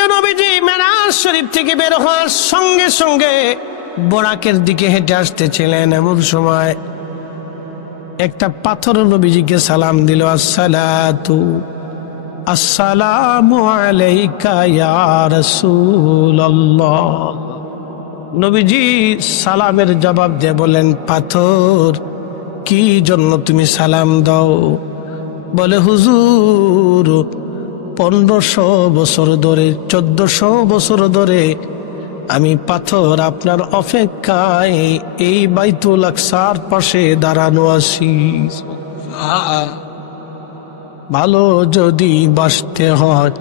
প্রিয় নবীজি মেরাজ শরীফ থেকে বের হওয়ার সঙ্গে সঙ্গে বোরাকের দিকে হেঁটে আসতেছিলেন। এমন সময় একটা পাথর নবীজিকে সালাম দিল, আসসালাতু আসসালামু আলাইকা ইয়া রাসূলুল্লাহ। নবীজি সালামের জবাব দিয়ে বলেন, পাথর কি জন্য তুমি সালাম দাও? বলে, হুজুর 1500 বছর ধরে 1400 বছর ধরে আমি পাথর আপনার অপেক্ষায় এই বাইতুল আকসার পাশে দাঁড়ানো আছি। ভালো যদি বাসতে হয়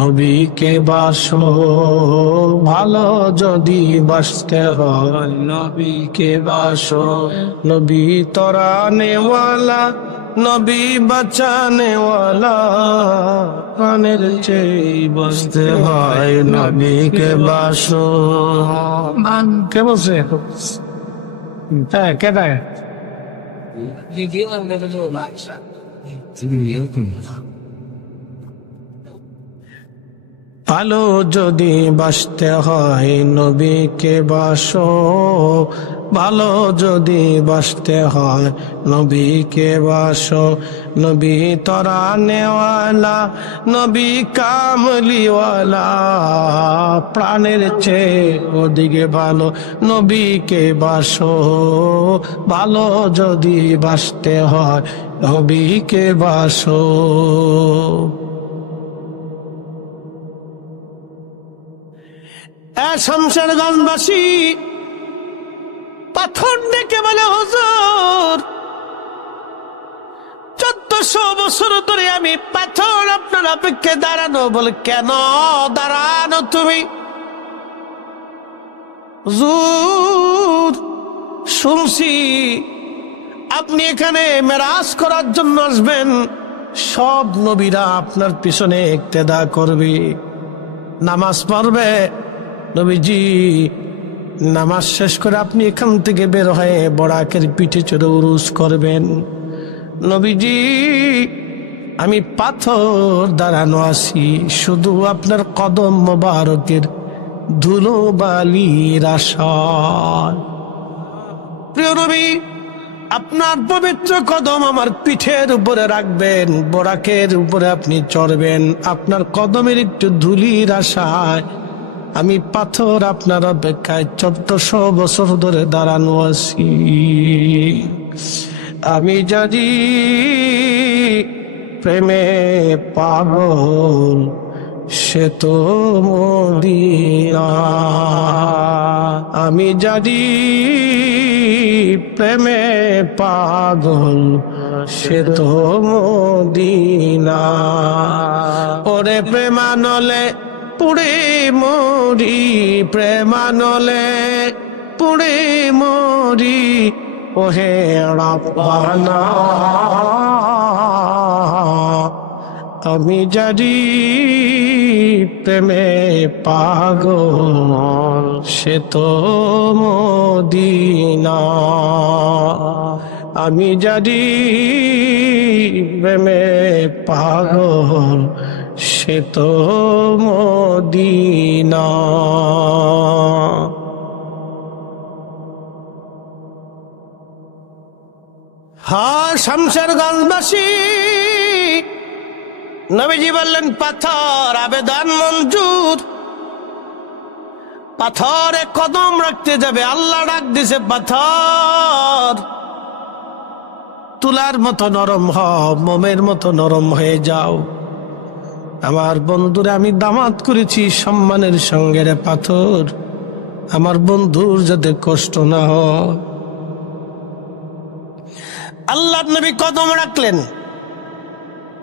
নবীকে বাসো, ভালো যদি বাসতে হয় নবীকে বাসো। নবী তরানেওয়ালা, নবী বাঁচানেওয়ালা, প্রাণের চেয়ে বাসতে হয় নবীকে বাসো। কে বলছে? হ্যাঁ, কেটা? ভালো যদি বাসতে হয় নবীকে বাসো, ভালো যদি বাসতে হয় নবীকে বাসো। নবী তরানেওয়ালা, নবী কামলিওয়ালা, প্রাণের চেয়ে ওদিকে ভালো নবীকে বাসো। ভালো যদি বাসতে হয় নবীকে বাসো। শামশেরগঞ্জবাসী পাথর ডেকে বলে, হুজুর 1400 বছর ধরে আমি পাথর আপনার অপেক্ষায় দাঁড়ানো। বলে, কেন দাঁড়ানো তুমি? হুজুর শুনছি আপনি এখানে মেরাজ করার জন্য আসবেন, সব নবীরা আপনার পিছনে ইক্তেদা করবে, নামাজ পড়বে। নবীজি নামাজ শেষ করে আপনি এখান থেকে বের হয়ে বরাকের পিঠে চড়ে উরুস করবেন। নবীজি আমি পাথর দাঁড়ানো আছি, শুধু আপনার কদম মোবারকের ধুলো বালির আশায়। প্রিয় নবী, আপনার পবিত্র কদম আমার পিঠের উপরে রাখবেন, বরাকের উপরে আপনি চড়বেন। আপনার কদমের একটু ধুলির আশায় আমি পাথর আপনার অপেক্ষায় 1400 বছর ধরে দাঁড়ানো আছি। আমি জানি প্রেমে পাগল সে তো মদিনা, আমি জানি প্রেমে পাগল সে তো মদিনা। ওরে প্রেমানলে পুড়ে মরি, প্রেমানলে পুড়ে মরি, ওহে রাব্বানা। আমি জানি প্রেমে পাগল সে তো মদিনা, আমি জানি প্রেমে পাগল সে তো মদিনা। হ্যাঁ শামশেরগঞ্জবাসী, নবীজি বললেন পাথর আবেদন মঞ্জুর। পাথরে কদম রাখতে যাবে, আল্লাহ ডাক দিছে, পাথর তুলার মতো নরম হও, মোমের মতো নরম হয়ে যাও। আমার বন্ধুরে আমি দামাত করেছি সম্মানের সঙ্গে, রে পাথর আমার বন্ধুর যাতে কষ্ট না হয়। আল্লাহ নবী কদম রাখলেন,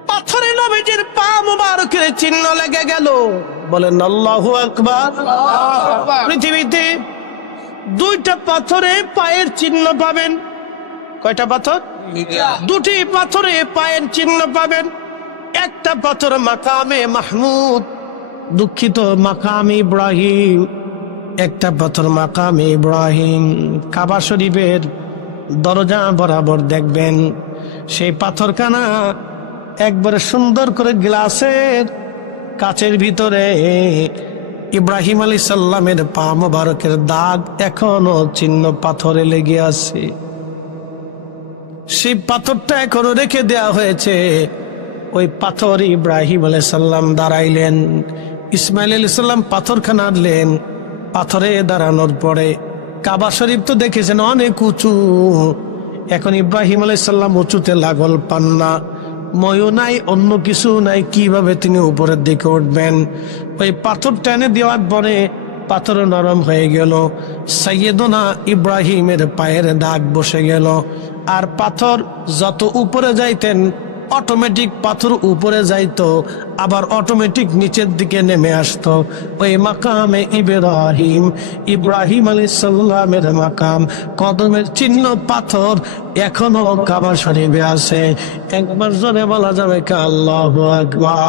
পাথরে নবীজির পা মুবারকের চিহ্ন লেগে গেল। বলেন আল্লাহু আকবার। পৃথিবীতে 2টা পাথরে পায়ের চিহ্ন পাবেন। কয়টা পাথর? 2টি পাথরে পায়ের চিহ্ন পাবেন। একটা পাথর মাকামে মাহমুদ, দুঃখিত মাকামে ইব্রাহিম, একটা পাথর মাকামে ইব্রাহিম। কাবা শরীফের দরজা বরাবর দেখবেন সেই পাথরখানা একবারে সুন্দর করে গ্লাসের কাচের ভিতরে ইব্রাহিম আলাইহিস সালামের পা মোবারকের দাগ এখনো চিহ্ন পাথরে লেগে আছে। সেই পাথরটা এখনো রেখে দেয়া হয়েছে। ওই পাথর ইব্রাহিম আলাইহিস সালাম দাঁড়াইলেন, ইসমাইল আলাইহিস সালাম পাথরখানা আনলেন। পাথরে দাঁড়ানোর পরে কাবা শরীফ তো দেখেছেন অনেক উঁচু। এখন ইব্রাহিম আলাইহিস সালাম উঁচুতে লাগল পান না, ময়ও নাই, অন্য কিছু নাই, কিভাবে তিনি উপরের দিকে উঠবেন। ওই পাথর টেনে দেওয়ার পরে পাথর নরম হয়ে গেল, সাইয়েদনা ইব্রাহিমের পায়ের দাগ বসে গেল। আর পাথর যত উপরে যাইতেন অটোমেটিক পাথর উপরে যাইতো, আবার অটোমেটিক নিচের দিকে নেমে আসতো। ওই মাকামে ইব্রাহিম, ইব্রাহিম আলাইহিস সালামের মাকাম, কদমের চিহ্ন পাথর এখনো কাবা শরীফে আছে। একবার জোরে বলা যাবে কা আল্লাহু আকবার।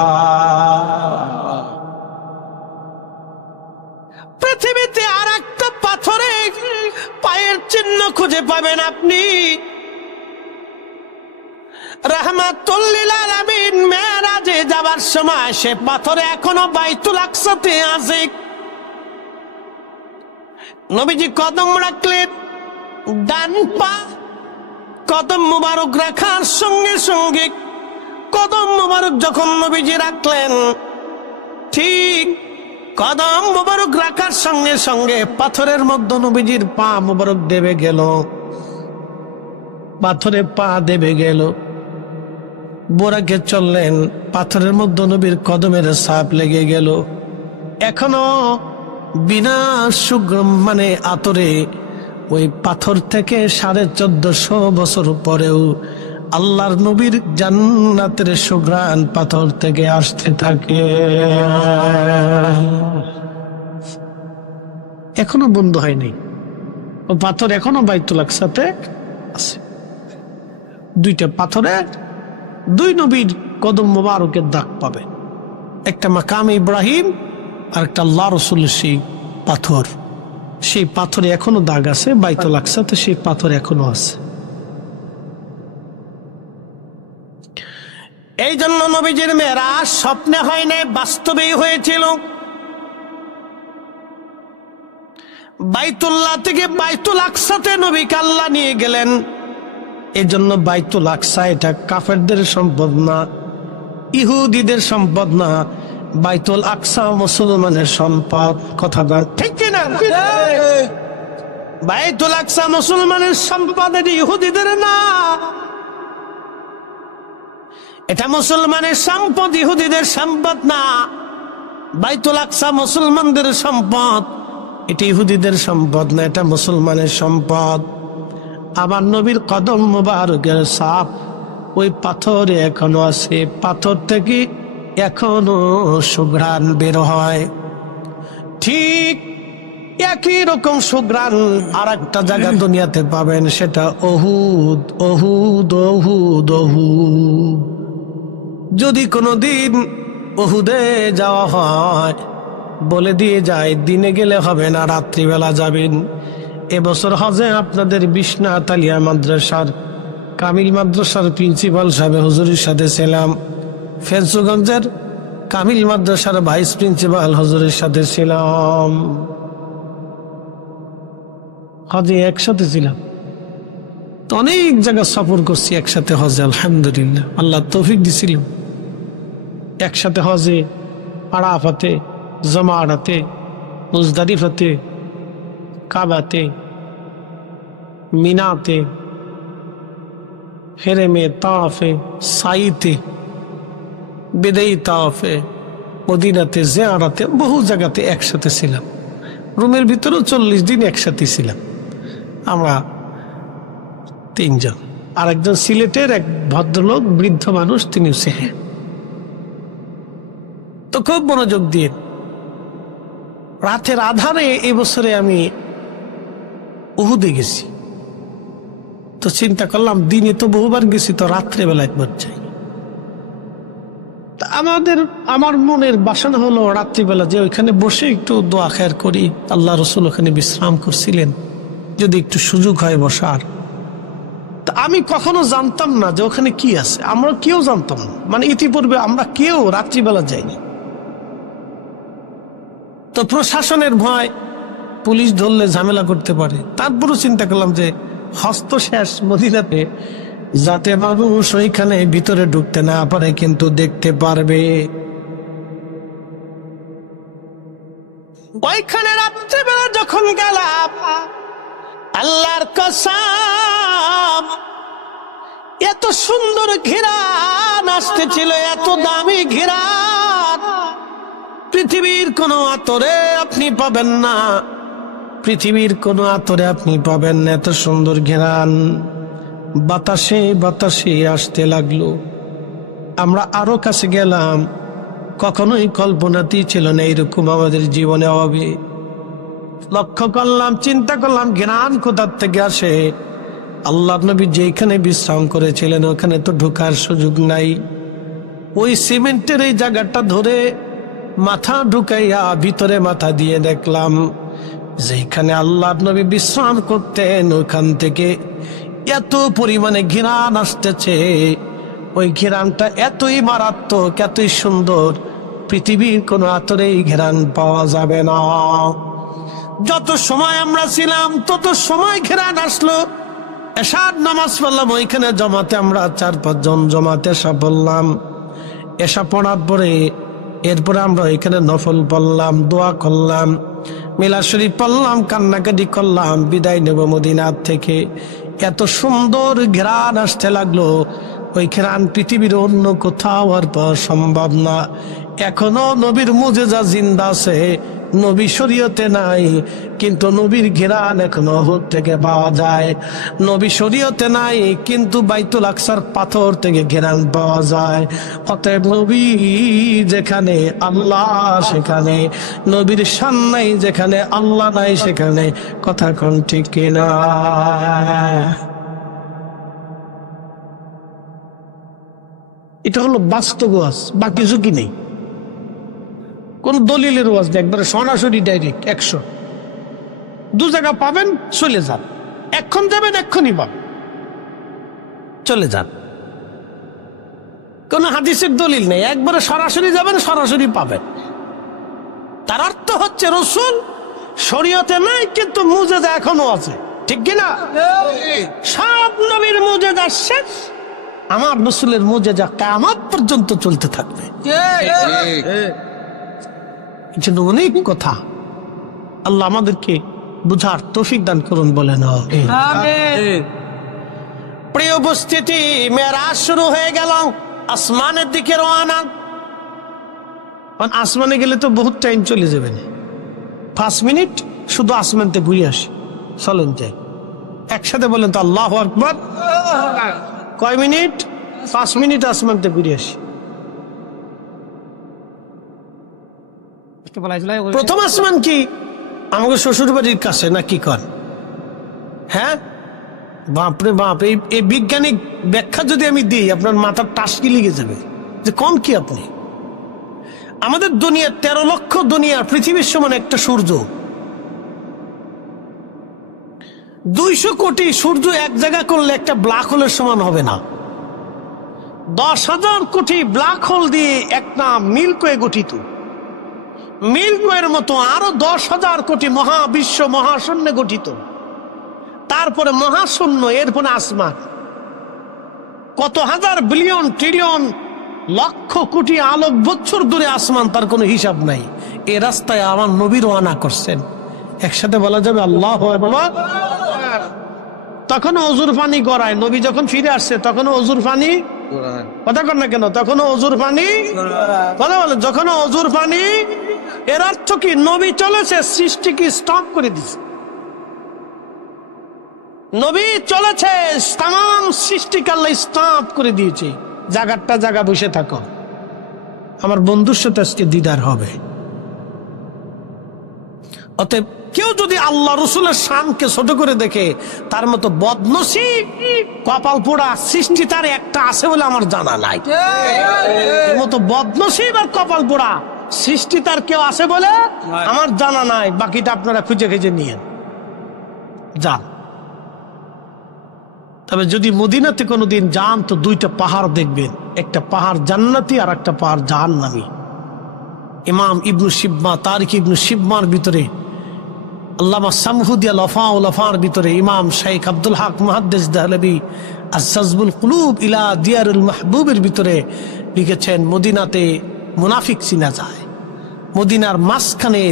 পৃথিবীতে আর একটা পাথরে পায়ের চিহ্ন খুঁজে পাবেন আপনি। রাহমাতুল লিল আলামিন মেরাজে যাবার সময় সে পাথরে এখনো বাইতুল আকসাতে আছে। নবীজি কদম রাখলেন, ডান পা কদম মুবারক রাখার সঙ্গে সঙ্গে কদম মুবারক যখন নবীজি রাখলেন, ঠিক কদম মুবারক রাখার সঙ্গে সঙ্গে পাথরের মধ্যে নবীজির পা মুবারক দেবে গেল, পাথরে পা দেবে গেল। বোরাকে চললেন, পাথরের মধ্যে নবীর কদমের ছাপ লেগে গেল। এখনো বিনা মানে আতরে ওই পাথর থেকে 1450 বছর পরেও আল্লাহর নবীর জান্নাতের সুঘ্রাণ পাথর থেকে আসতে থাকে। এখনো বন্ধ হয়নি, ও পাথর এখনো বাইতুল আকসাতে আছে। দুইটা পাথরে দুই নবীর কদম মোবারকের দাগ পাবে, একটা মাকামে ইব্রাহিম আর একটা আল্লাহ রাসূলের সেই পাথর। সেই পাথরে এখনো দাগ আছে, বাইতুল আকসাতে সেই পাথর এখনো আছে। এই জন্য নবীজির মেরাজ স্বপ্নে হয় নাই, বাস্তবেই হয়েছিল। বাইতুল্লাহ থেকে বাইতুল আকসাতে নবীকে আল্লাহ নিয়ে গেলেন। এই জন্য বাইতুল আকসা এটা কাফেরদের সম্পদ না, ইহুদিদের সম্পদ না, বাইতুল আকসা মুসলমানের সম্পদ। কথাটা ঠিক কিনা? বাইতুল আকসা মুসলমানের সম্পদ, এটা ইহুদিদের না। এটা মুসলমানের সম্পদ, ইহুদিদের সম্পদ না। বাইতুল আকসা মুসলমানদের সম্পদ, এটা ইহুদিদের সম্পদ না, এটা মুসলমানের সম্পদ। আমার নবীর কদম মুবারকের ছাপ ওই পাথরে এখনো আছে, পাথর থেকে এখনো সুঘ্রাণ বের হয়। ঠিক একই রকম সুঘ্রাণ আর একটা জায়গা দুনিয়াতে পাবেন, সেটা উহুদ। উহুদ উহুদ উহুদ। যদি কোনোদিন উহুদে যাওয়া হয়, বলে দিয়ে যায় দিনে গেলে হবে না, রাত্রিবেলা যাবেন। এবছর হজে আপনাদের বিশ্বনাথ আলিয়া মাদ্রাসার কামিল মাদ্রাসার প্রিন্সিপাল সাহেব হুজুরের সাথে ছিলাম, ফেঞ্চুগঞ্জের কামিল মাদ্রাসার ভাইস প্রিন্সিপাল হুজুরের সাথে ছিলাম, হজে একসাথে ছিলাম। তো অনেক জায়গা সফর করছি একসাথে হজে, আলহামদুলিল্লাহ আল্লাহ তৌফিক দিছিল। একসাথে হজে, আরাফাতে, জমারাতে, মুজদালিফাতে, কাবাতে, মিনাতে, হেরেমে, তাওয়াফে, সাইতে, বিদায়ী তাওয়াফে, মদিনাতে, জিয়ারাতে, বহু জায়গাতে একসাথে ছিলাম। রুমের ভিতরেও 40 দিন একসাথে ছিলাম আমরা তিনজন। আর একজন সিলেটের এক ভদ্রলোক, বৃদ্ধ মানুষ, তিনি ছিলেন। তো খুব মনোযোগ দিয়ে রাতের আধারে এবছরে আমি উহুদে গেছি। তো চিন্তা করলাম দিনে তো বহুবার গেছি, তো রাত্রে বেলা একবার যাই। আমার মনের বাসনা হলো রাত্রিবেলা যে ওইখানে বসে একটু দোয়া খেয়ার করি। আল্লাহ রসুল ওখানে বিশ্রাম করছিলেন, যদি একটু সুযোগ হয় বসার। তা আমি কখনো জানতাম না যে ওখানে কি আছে, আমরা কেউ জানতাম না, মানে ইতিপূর্বে আমরা কেউ রাত্রিবেলা যাইনি। তো প্রশাসনের ভয়, পুলিশ ধরলে ঝামেলা করতে পারে। তারপরও চিন্তা করলাম যে হস্ত শেষ মদিনাতে, যাতে মানুষ ওইখানে ভিতরে ঢুকতে না পারে কিন্তু দেখতে পারবে। ওইখানে রাত্রেবেলা যখন গেলাম, আল্লাহর কসম, এত সুন্দর ঘেরান আসতেছিল, এত দামি ঘেরান, পৃথিবীর কোন আতরে আপনি পাবেন না, পৃথিবীর কোন আতরে আপনি পাবেন না এত সুন্দর ঘেরান। বাতাসে বাতাসে আসতে লাগলো। আমরা আরো কাছে গেলাম, কখনোই কল্পনাতেই ছিল না এরকম আমাদের জীবনে হবে। লক্ষ্য করলাম, চিন্তা করলাম ঘেরান কোথার থেকে আসে। আল্লাহ নবী যেখানে বিশ্রাম করেছিলেন ওখানে তো ঢোকার সুযোগ নাই। ওই সিমেন্টের এই জায়গাটা ধরে মাথা ঢুকাইয়া ভিতরে মাথা দিয়ে দেখলাম যেখানে আল্লাহ নবী বিশ্রাম করতেন ওখান থেকে এত পরিমাণে ঘেরান আসতেছে। ওই ঘেরানটা এতই মারাত্মক, এতই সুন্দর, পৃথিবীর কোন আতরেই ঘেরান পাওয়া যাবে না। যত সময় আমরা ছিলাম তত সময় ঘেরান আসলো। এশার নামাজ পড়লাম ওইখানে জমাতে, আমরা 4-5 জন জমাতে এশা পড়লাম। এশা পড়ার পরে এরপরে আমরা ওইখানে নফল পড়লাম, দোয়া করলাম, মিলাদ শরীফ পড়লাম, কান্নাকাটি করলাম, বিদায় নেব মদিনার থেকে। এত সুন্দর ঘেরান আসতে লাগলো, ওই ঘেরান পৃথিবীর অন্য কোথাও আর পাওয়া সম্ভব না। এখনো নবীর মুজেজা জিন্দা আছে, নবী শরীয়তে নাই কিন্তু নবীর ঘেরান এখনো উহুদ থেকে পাওয়া যায়। নবী শরীয়তে নাই কিন্তু বাইতুল আকসার পাথর থেকে ঘেরান পাওয়া যায়। অতএব নবী যেখানে আল্লাহ সেখানে, নবীর শান নাই যেখানে আল্লাহ নাই সেখানে। কথা কোন ঠিক কিনা? এটা হলো বাস্তব ওয়াজ, বাকি ঝুঁকি নেই, কোন দলিলের ওয়াজ নেই, একবারে সরাসরি ডাইরেক্ট 100। দু জায়গা পাবেন, চলে যান, এক্ষণ যাবেন এক্ষুনি পাবেন, চলে যান। কোন হাদিসের দলিল নেই, একবারে সরাসরি যাবেন, সরাসরি পাবেন। তার অর্থ হচ্ছে রাসূল শরীয়তে নাই কিন্তু মুজিজা এখনো আছে, ঠিক কিনা? সব নবীর মুজিজা শেষ, আমার রাসূলের মুজিজা কিয়ামত পর্যন্ত চলতে থাকবে। অনেক কথা, আল্লাহ আমাদেরকে বুঝার তৌফিক দান করুন, বলেন আমিন। প্রিয় উপস্থিতি, মেরাজ শুরু হয়ে গেল, আসমানের দিকে রওনা। আসমানে গেলে তো বহুত টাইম চলে যাবে না, 5 মিনিট শুধু আসমানতে ঘুরে আসি, চলেন যাই একসাথে, বলেন তো আল্লাহু আকবার। কয় মিনিট? 5 মিনিট আসমানতে ঘুরে আসি। প্রথম আসমান কি? আমাকে শ্বশুর বাড়ির কাছে, না কি কর? হ্যাঁ, বাপরে বাপ, এই বৈজ্ঞানিক ব্যাখ্যা যদি আমি দিই আপনার মাথার টাসকি লেগে যাবে যে কোন কি আপনি। আমাদের দুনিয়া 13 লক্ষ দুনিয়া, পৃথিবীর সমান একটা সূর্য। 200 কোটি সূর্য এক জায়গা করলে একটা ব্ল্যাক হোলের সমান হবে না। 10,000 কোটি ব্ল্যাক হোল দিয়ে একটা মিল্কওয়ে গঠিত। মিল্কওয়ের মতো আরো 10,000 কোটি মহাবিশ্ব মহাশূন্যে গঠিত। তারপরে মহাশূন্য, এরপরে আসমান। কত হাজার বিলিয়ন ট্রিলিয়ন লক্ষ কোটি আলোক বছর দূরে আসমান, তার কোনো হিসাব নাই। এ রাস্তায় আমার নবী রওনা করছেন, একসাথে বলা যাবে আল্লাহু আকবার। তখনও অজুর পানি গড়ায়, নবী যখন ফিরে আসছে তখনও অজুর পানি, কথা কর না কেন, তখনও অজুর পানি, কথা বলেন, যখনও অজুর পানি। এর অর্থ কি? নবী চলেছে, সৃষ্টিকে স্টপ করে দিছে। নবী চলেছে, তাম সৃষ্টিকে আল্লাহ স্টপ করে দিয়েছে। জায়গাটা জায়গা বসে থাকো, আমার বন্ধুর সাথে আজকে দিদার হবে। অতএব কেউ যদি আল্লাহ রসুলের শানকে ছোট করে দেখে, তার মতো বদনসিব কপাল পোড়া সৃষ্টি তার একটা আছে বলে আমার জানা নাই। এর মতো বদনসিব আর কপাল পোড়া সৃষ্টি তার কেউ আছে বলে আমার জানা নাই। বাকিটা আপনারা খুঁজে খুঁজে নিয়ে যান। তবে যদি মদিনাতে কোনোদিন যান তো 2টা পাহাড় দেখবেন, একটা পাহাড় জান্নাতি আর একটা পাহাড় জাহান্নামী। ইমাম ইবনু শিব্বা তারিখ ইবনু শিব্বার ভিতরে, আল্লামা সামহুদিয়া লফা ও লফার ভিতরে ইমাম শাইখ আব্দুল হক মুহাদ্দিস দেহলভী আস-সাজবুল কুলুব ইলা দিয়ারুল মাহবুবের ভিতরে লিখেছেন, মদিনাতে মুনাফিক চিনা যায়। মদিনার মাঝখানে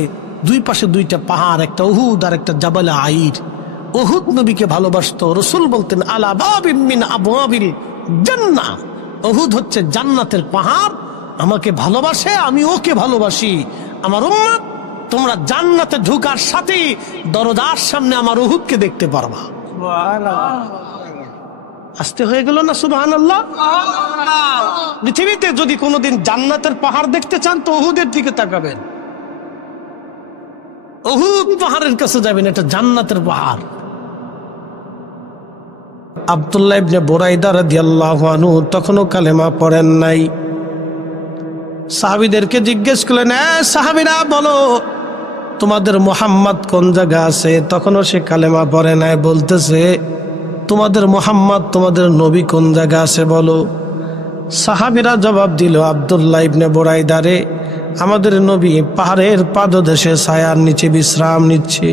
দুই পাশে দুইটা পাহাড়, একটা উহুদ আর একটা জাবাল আইর। উহুদ নবীকে ভালোবাসতো, রসুল বলতেন আলা বাবিম মিন আবওয়াবিল জান্নাহ, উহুদ হচ্ছে জান্নাতের পাহাড়, আমাকে ভালোবাসে, আমি ওকে ভালোবাসি। আমার উম্মত, তোমরা জান্নাতে ঢোকার সাথেই দরজার সামনে আমার উহুদকে দেখতে পারবা। আসতে হয়ে গেল না সুবহানাল্লাহ? পৃথিবীতে যদি কোনোদিন জান্নাতের পাহাড় দেখতে চান তো উহুদের দিকে তাকাবেন, উহুদ পাহাড়ের কাছে যাবেন, এটা জান্নাতের পাহাড়। আব্দুল্লাহ ইবনে বুরাইদা রাদিয়াল্লাহু আনহু তখনও কালেমা পড়েন নাই। সাহাবীদেরকে জিজ্ঞেস করলেন, সাহাবীরা বলো তোমাদের মুহাম্মদ কোন জায়গা আছে? তখনও সে কালেমা পড়ে নাই। বলতেছে, তোমাদের মুহাম্মদ, তোমাদের নবী কোন জায়গা আছে বলো। সাহাবীরা জবাব দিল, আব্দুল্লাহ ইবনে বুরাইদা রে, আমাদের নবী পাহাড়ের পাদদেশে ছায়ার নিচে বিশ্রাম নিচ্ছে।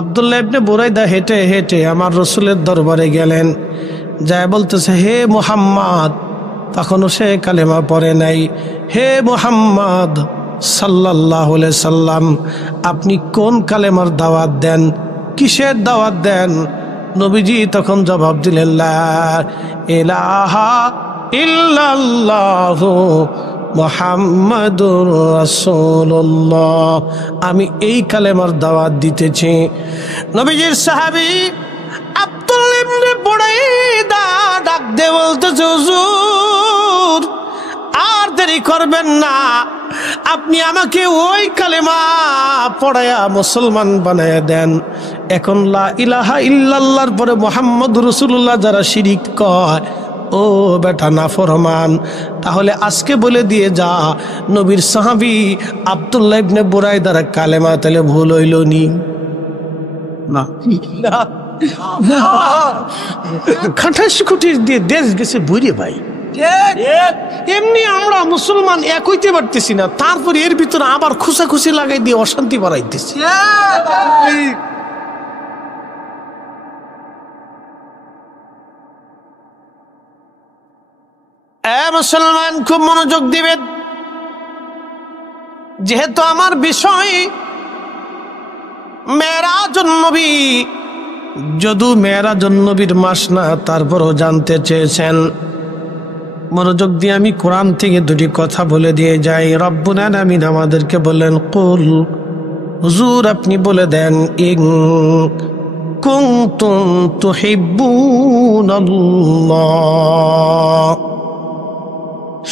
আব্দুল্লাহ ইবনে বুরাইদা হেঁটে হেঁটে আমার রসুলের দরবারে গেলেন, যায় বলতেছে, হে মুহাম্মদ, তখনও সে কালেমা পড়ে নাই, হে মুহাম্মদ সাল্লাল্লাহু আলাইহি সাল্লাম, আপনি কোন কালেমার দাওয়াত দেন, কিসের দাওয়াত দেন? নবীজি তখন জবাব দিলেন, লা ইলাহা ইল্লাল্লাহু মুহাম্মাদুর রাসূলুল্লাহ, আমি এই কালেমার দাওয়াত দিতেছি। নবীজির সাহাবী আব্দুল্লাহ ইবনে বুরাইদা ডাক দিয়ে বলতেছে, হুজুর আর দেরি করবেন না, আপনি আমাকে ওই কালেমা পড়ায়া মুসলমান বানায়া দেন। এখন লা ইলাহা ইল্লাল্লাহর পরে মুহাম্মদুর রাসূলুল্লাহ যারা শিরিক কয়, ও বেটা নাফরমান, তাহলে আজকে বলে দিয়ে যা, নবীর সাহাবী আব্দুল্লাহ ইবনে বুরাইদার কালেমা তাহলে ভুল হইল নি? না, খাটাস খুটিস দিয়ে দেশ গেছে বুড়ে ভাই। এমনি আমরা মুসলমান এক হইতে পারতেছি না, তারপরে এর ভিতরে আবার খুশাখুশি লাগাই দিয়ে অশান্তি বাড়াইতেছি। মুসলমান খুব মনোযোগ দিবেন, যেহেতু আমার বিষয় মেরাজুন নবী, যদিও মেরাজুন নবীর মাস না, তারপরও জানতে চেয়েছেন, মনোযোগ দিয়ে আমি কোরআন থেকে দুটি কথা বলে দিয়ে যাই। রব্বুল আলামিন আমাদেরকে বললেন, কুল, হুজুর আপনি বলে দেন, ইন কুনতুম তুহিব্বুনাল্লাহ।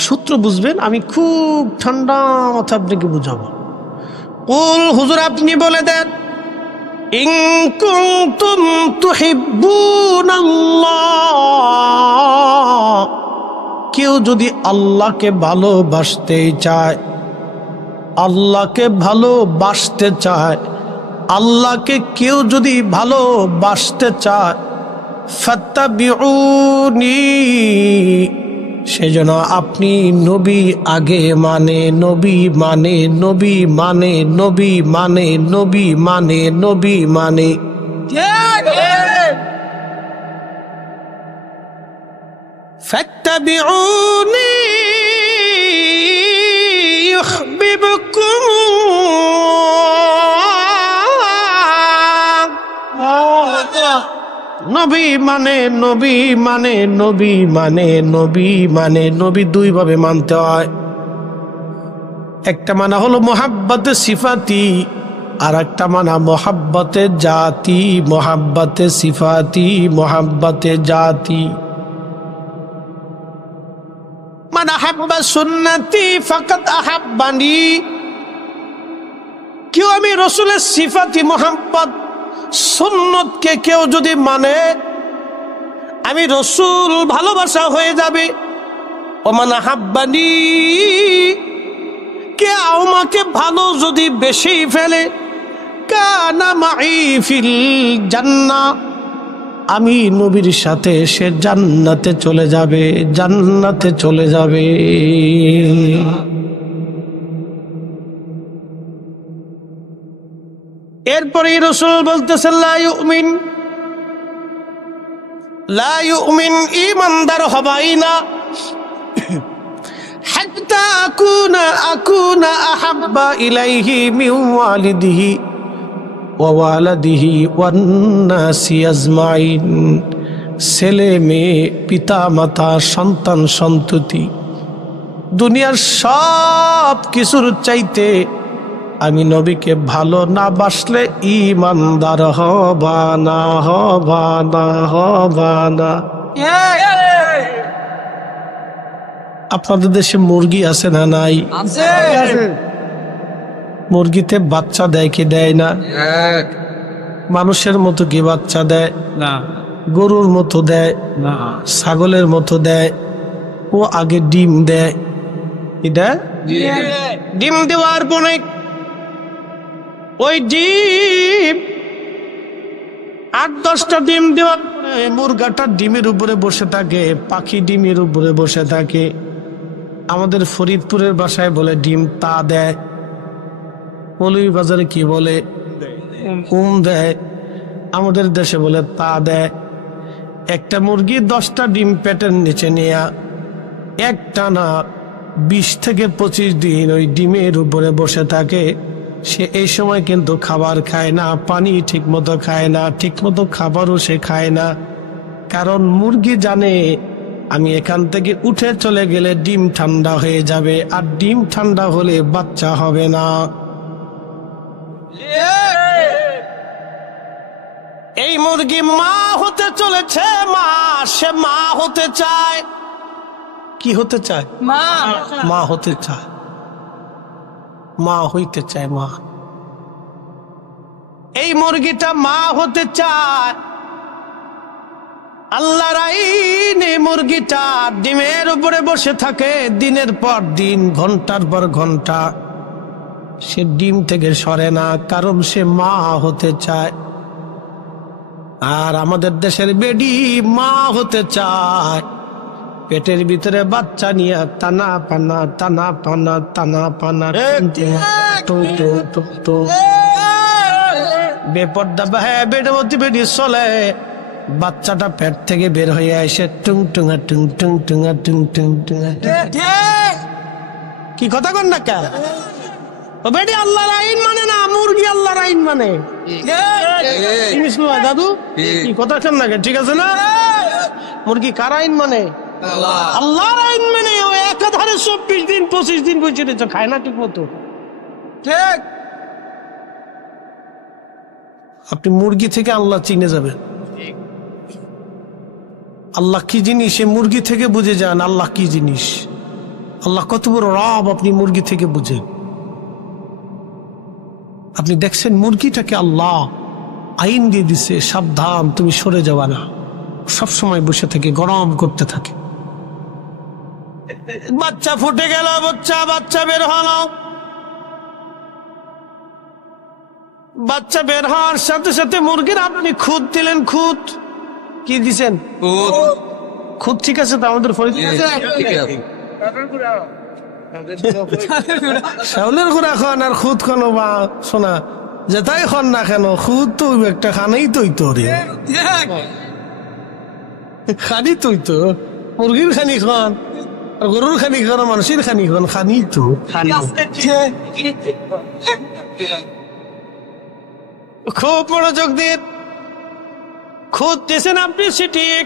সূত্র বুঝবেন, আমি খুব ঠান্ডা মাথা আপনাকে বুঝাবো। কুল, হুজুর আপনি বলে দেন, ইন কুনতুম তুহিব্বুনাল্লাহ, কেউ যদি আল্লাহকে ভালোবাসতে চায়, আল্লাহকে ভালোবাসতে চায়, আল্লাহকে কেউ যদি ভালোবাসতে চায়, ফাত্তাবিউনি, সেজন্য আপনি নবী আগে মানে, নবী মানে, নবী মানে, নবী মানে, নবী মানে, নবী মানে। ফাত্তাবিউনি ইউহিব্বুকুম, নবী মানে, নবী মানে, নবী মানে, নবী মানে। নবী দুই ভাবে মানতে হয়, একটা মানা হলো মোহাব্বতে সিফাতি, আর একটা মানা মোহাব্বতে জাতি। মোহাব্বতে সিফাতি, মোহাব্বতে জাতি। মান আহাব্বা সুন্নতি ফাকাদ আহাব্বানি, কেউ আমি রাসূলের সিফাতি মোহাব্বত সুন্নতকে কেউ যদি মানে, আমি রাসূল ভালোবাসা হয়ে যাবে। ওমান আহাব্বানি, কে আমাকে ভালো যদি বেশি ফেলে, কানা মাই ফিল জান্নাহ, আমি নবীর সাথে সে জান্নাতে চলে যাবে, জান্নাতে চলে যাবে। এরপরে রাসূল বলতেছেন লা ইউমিন ঈমানদার হবাই না হাত্তা আকুনা আহাব্বা ইলাইহি মিন ওয়ালিদিহি ওয়া ওয়ালাদিহি ওয়ান নাসি আজমাইন। ছেলে মেয়ে, পিতা মাতা, সন্তান সন্ততি, দুনিয়ার সব কিছুর চাইতে আমি নবীকে ভালো না বাসলে ঈমানদার হবানা। আপনাদের দেশে মুরগি আছে না নাই? মুরগিতে বাচ্চা দেয় কি দেয় না? মানুষের মতো কি বাচ্চা দেয়? না। গরুর মতো দেয় না, ছাগলের মতো দেয়। ও আগে ডিম দেয়। ডিম দেওয়ার পরে ওই ডিম 8-10টা ডিম দেওয়ার পরে মুরগাটা ডিমের উপরে বসে থাকে, পাখি ডিমের উপরে বসে থাকে। আমাদের ফরিদপুরের ভাষায় বলে ডিম তা দেয়, বাজারে কি বলে দেয়, আমাদের দেশে বলে তা দেয়। একটা মুরগি 10টা ডিম পেটের নিচে নিয়ে একটানা 20 থেকে 25 দিন ওই ডিমের উপরে বসে থাকে। সে এই সময় কিন্তু খাবার খায় না, পানি ঠিক মতো খায় না, ঠিক মতো খাবারও সে খায় না। কারণ মুরগি জানে আমি এখান থেকে উঠে চলে গেলে ডিম ঠান্ডা হয়ে যাবে, আর ডিম ঠান্ডা হলে বাচ্চা হবে না। এই মুরগি মা হতে চলেছে, সে মা হতে চায়। কি হতে চায়? মা হতে চায়, মা হইতে চায়। মা, এই মুরগিটা মা হতে চায়। আল্লাহর আইনে মুরগিটা ডিমের উপরে বসে থাকে দিনের পর দিন, ঘন্টার পর ঘন্টা। সে ডিম থেকে সরে না, কারণ সে মা হতে চায়। আর আমাদের দেশের বেডি মা হতে চায়, পেটের ভিতরে বাচ্চা নিয়ে টানা পানা বেপর্দা বেডের মধ্যে বেডি চলে। বাচ্চাটা পেট থেকে বের হয়ে আসে টুং টুঙা টুং টুং টুঙা টুং টুং টুঙা। কি কথা কন না কেন? বেডি আল্লাহর আইন মানে না, মুরগি আল্লাহর আইন মানে। দাদু কি কথা কেন না? ঠিক আছে না? মুরগি কার আইন মানে? আল্লাহর আইন মানে। ও একাধারে 24 দিন 25 দিন বসে খায় না ঠিক মতো। ঠিক, আপনি মুরগি থেকে আল্লাহ চিনে যাবেন। আল্লাহ কি জিনিস সে মুরগি থেকে বুঝে যান। আল্লাহ কি জিনিস, আল্লাহ কত বড় রব আপনি মুরগি থেকে বুঝেন। আপনি দেখছেন মুরগিটাকে আল্লাহ আইন দিয়ে দিছে, সাবধান তুমি সরে যাবা না। সবসময় বসে থেকে গরম করতে থাকে। বাচ্চা ফুটে গেল, বাচ্চা বের হলো। বাচ্চা বের হওয়ার সাথে সাথে মুরগির আপনি খুদ দিলেন। খুদ কি দিছেন? খুদ ঠিক আছে তো? আমাদের চাউলের গুঁড়া খান আর খুদ খানো বা শোনা যেটাই খান না কেন, খুদ তো একটা খানেই তৈ তো রে, খানি তৈ তো। মুরগির খানি খান আর গরুর খানি খান, মানুষের খানি খান, খানি তো। খুব মনোযোগ দিয়ে খুদ দিয়েছেন আপনি, সে ঠিক।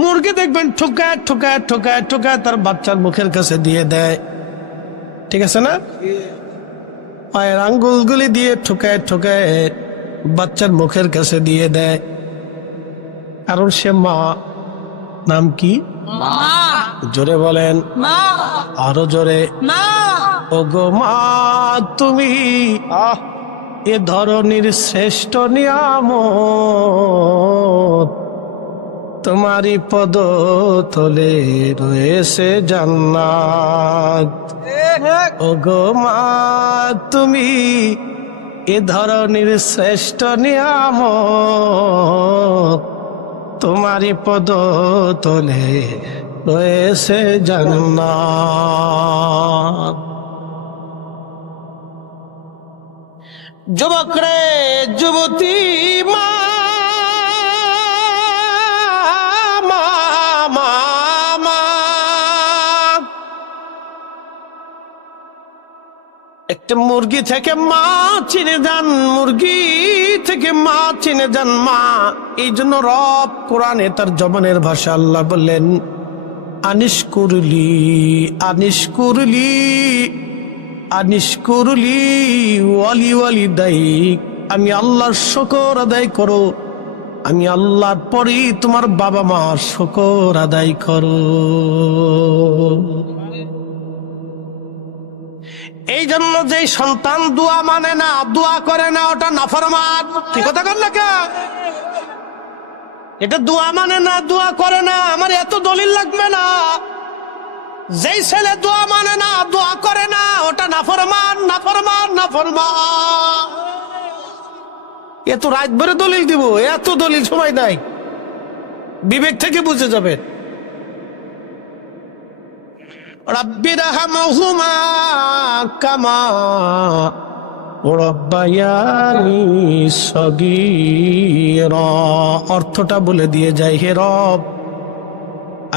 মুরগি দেখবেন ঠোকায় ঠোকায় ঠোকায় ঠোকায় তার বাচ্চার মুখের কাছে দিয়ে দেয়। ঠিক আছে না? পায়ের আঙ্গুলগুলি দিয়ে ঠোকায় ঠোকায় বাচ্চার মুখের কাছে দিয়ে দেয়, কারণ সে মা। নাম কি? জোরে বলেন, আরো জোরে। ওগো মা তুমি এ ধরনের শ্রেষ্ঠ নিয়ামত, তোমারই পদ তলে রয়েছে জান্নাত। ওগো মা তুমি এ ধরনের শ্রেষ্ঠ নিয়ামত, তোমারই পদ তলে রয়েছে জান্নাত। যুবক রে যুবতী মা মা মা মা, একটা মুরগি থেকে মা চিনে যান, মুরগি থেকে মা চিনে যান মা। এই জন্য রব কোরআনে তার জবানের ভাষা আল্লাহ বললেন, আনিশকুরলি আনিশকুরলি আনিশকুরলি ওয়ালি ওয়ালি দাইক, আমি আল্লাহর শুকর আদায় করো, আমি আল্লাহর পরই তোমার বাবা মার শুকর আদায় করো। এই জন্য যে সন্তান দোয়া মানে না, দোয়া করে না, ওটা নাফরমান। কি কথা বল না কে? এটা দোয়া মানে না, দোয়া করে না, আমার এত দলিল লাগবে না। যেই ছেলে দোয়া মানে না, দোয়া করে না, ওটা নাফরমান নাফরমান নাফরমান। এত রাত ভরে দলিল দিব, এত দলিল সময় নাই, বিবেক থেকে বুঝে যাবেন। রাব্বিরহামহুমা কামা রাব্বায়ানি সগীরা, অর্থটা বলে দিয়ে যায়, হে রব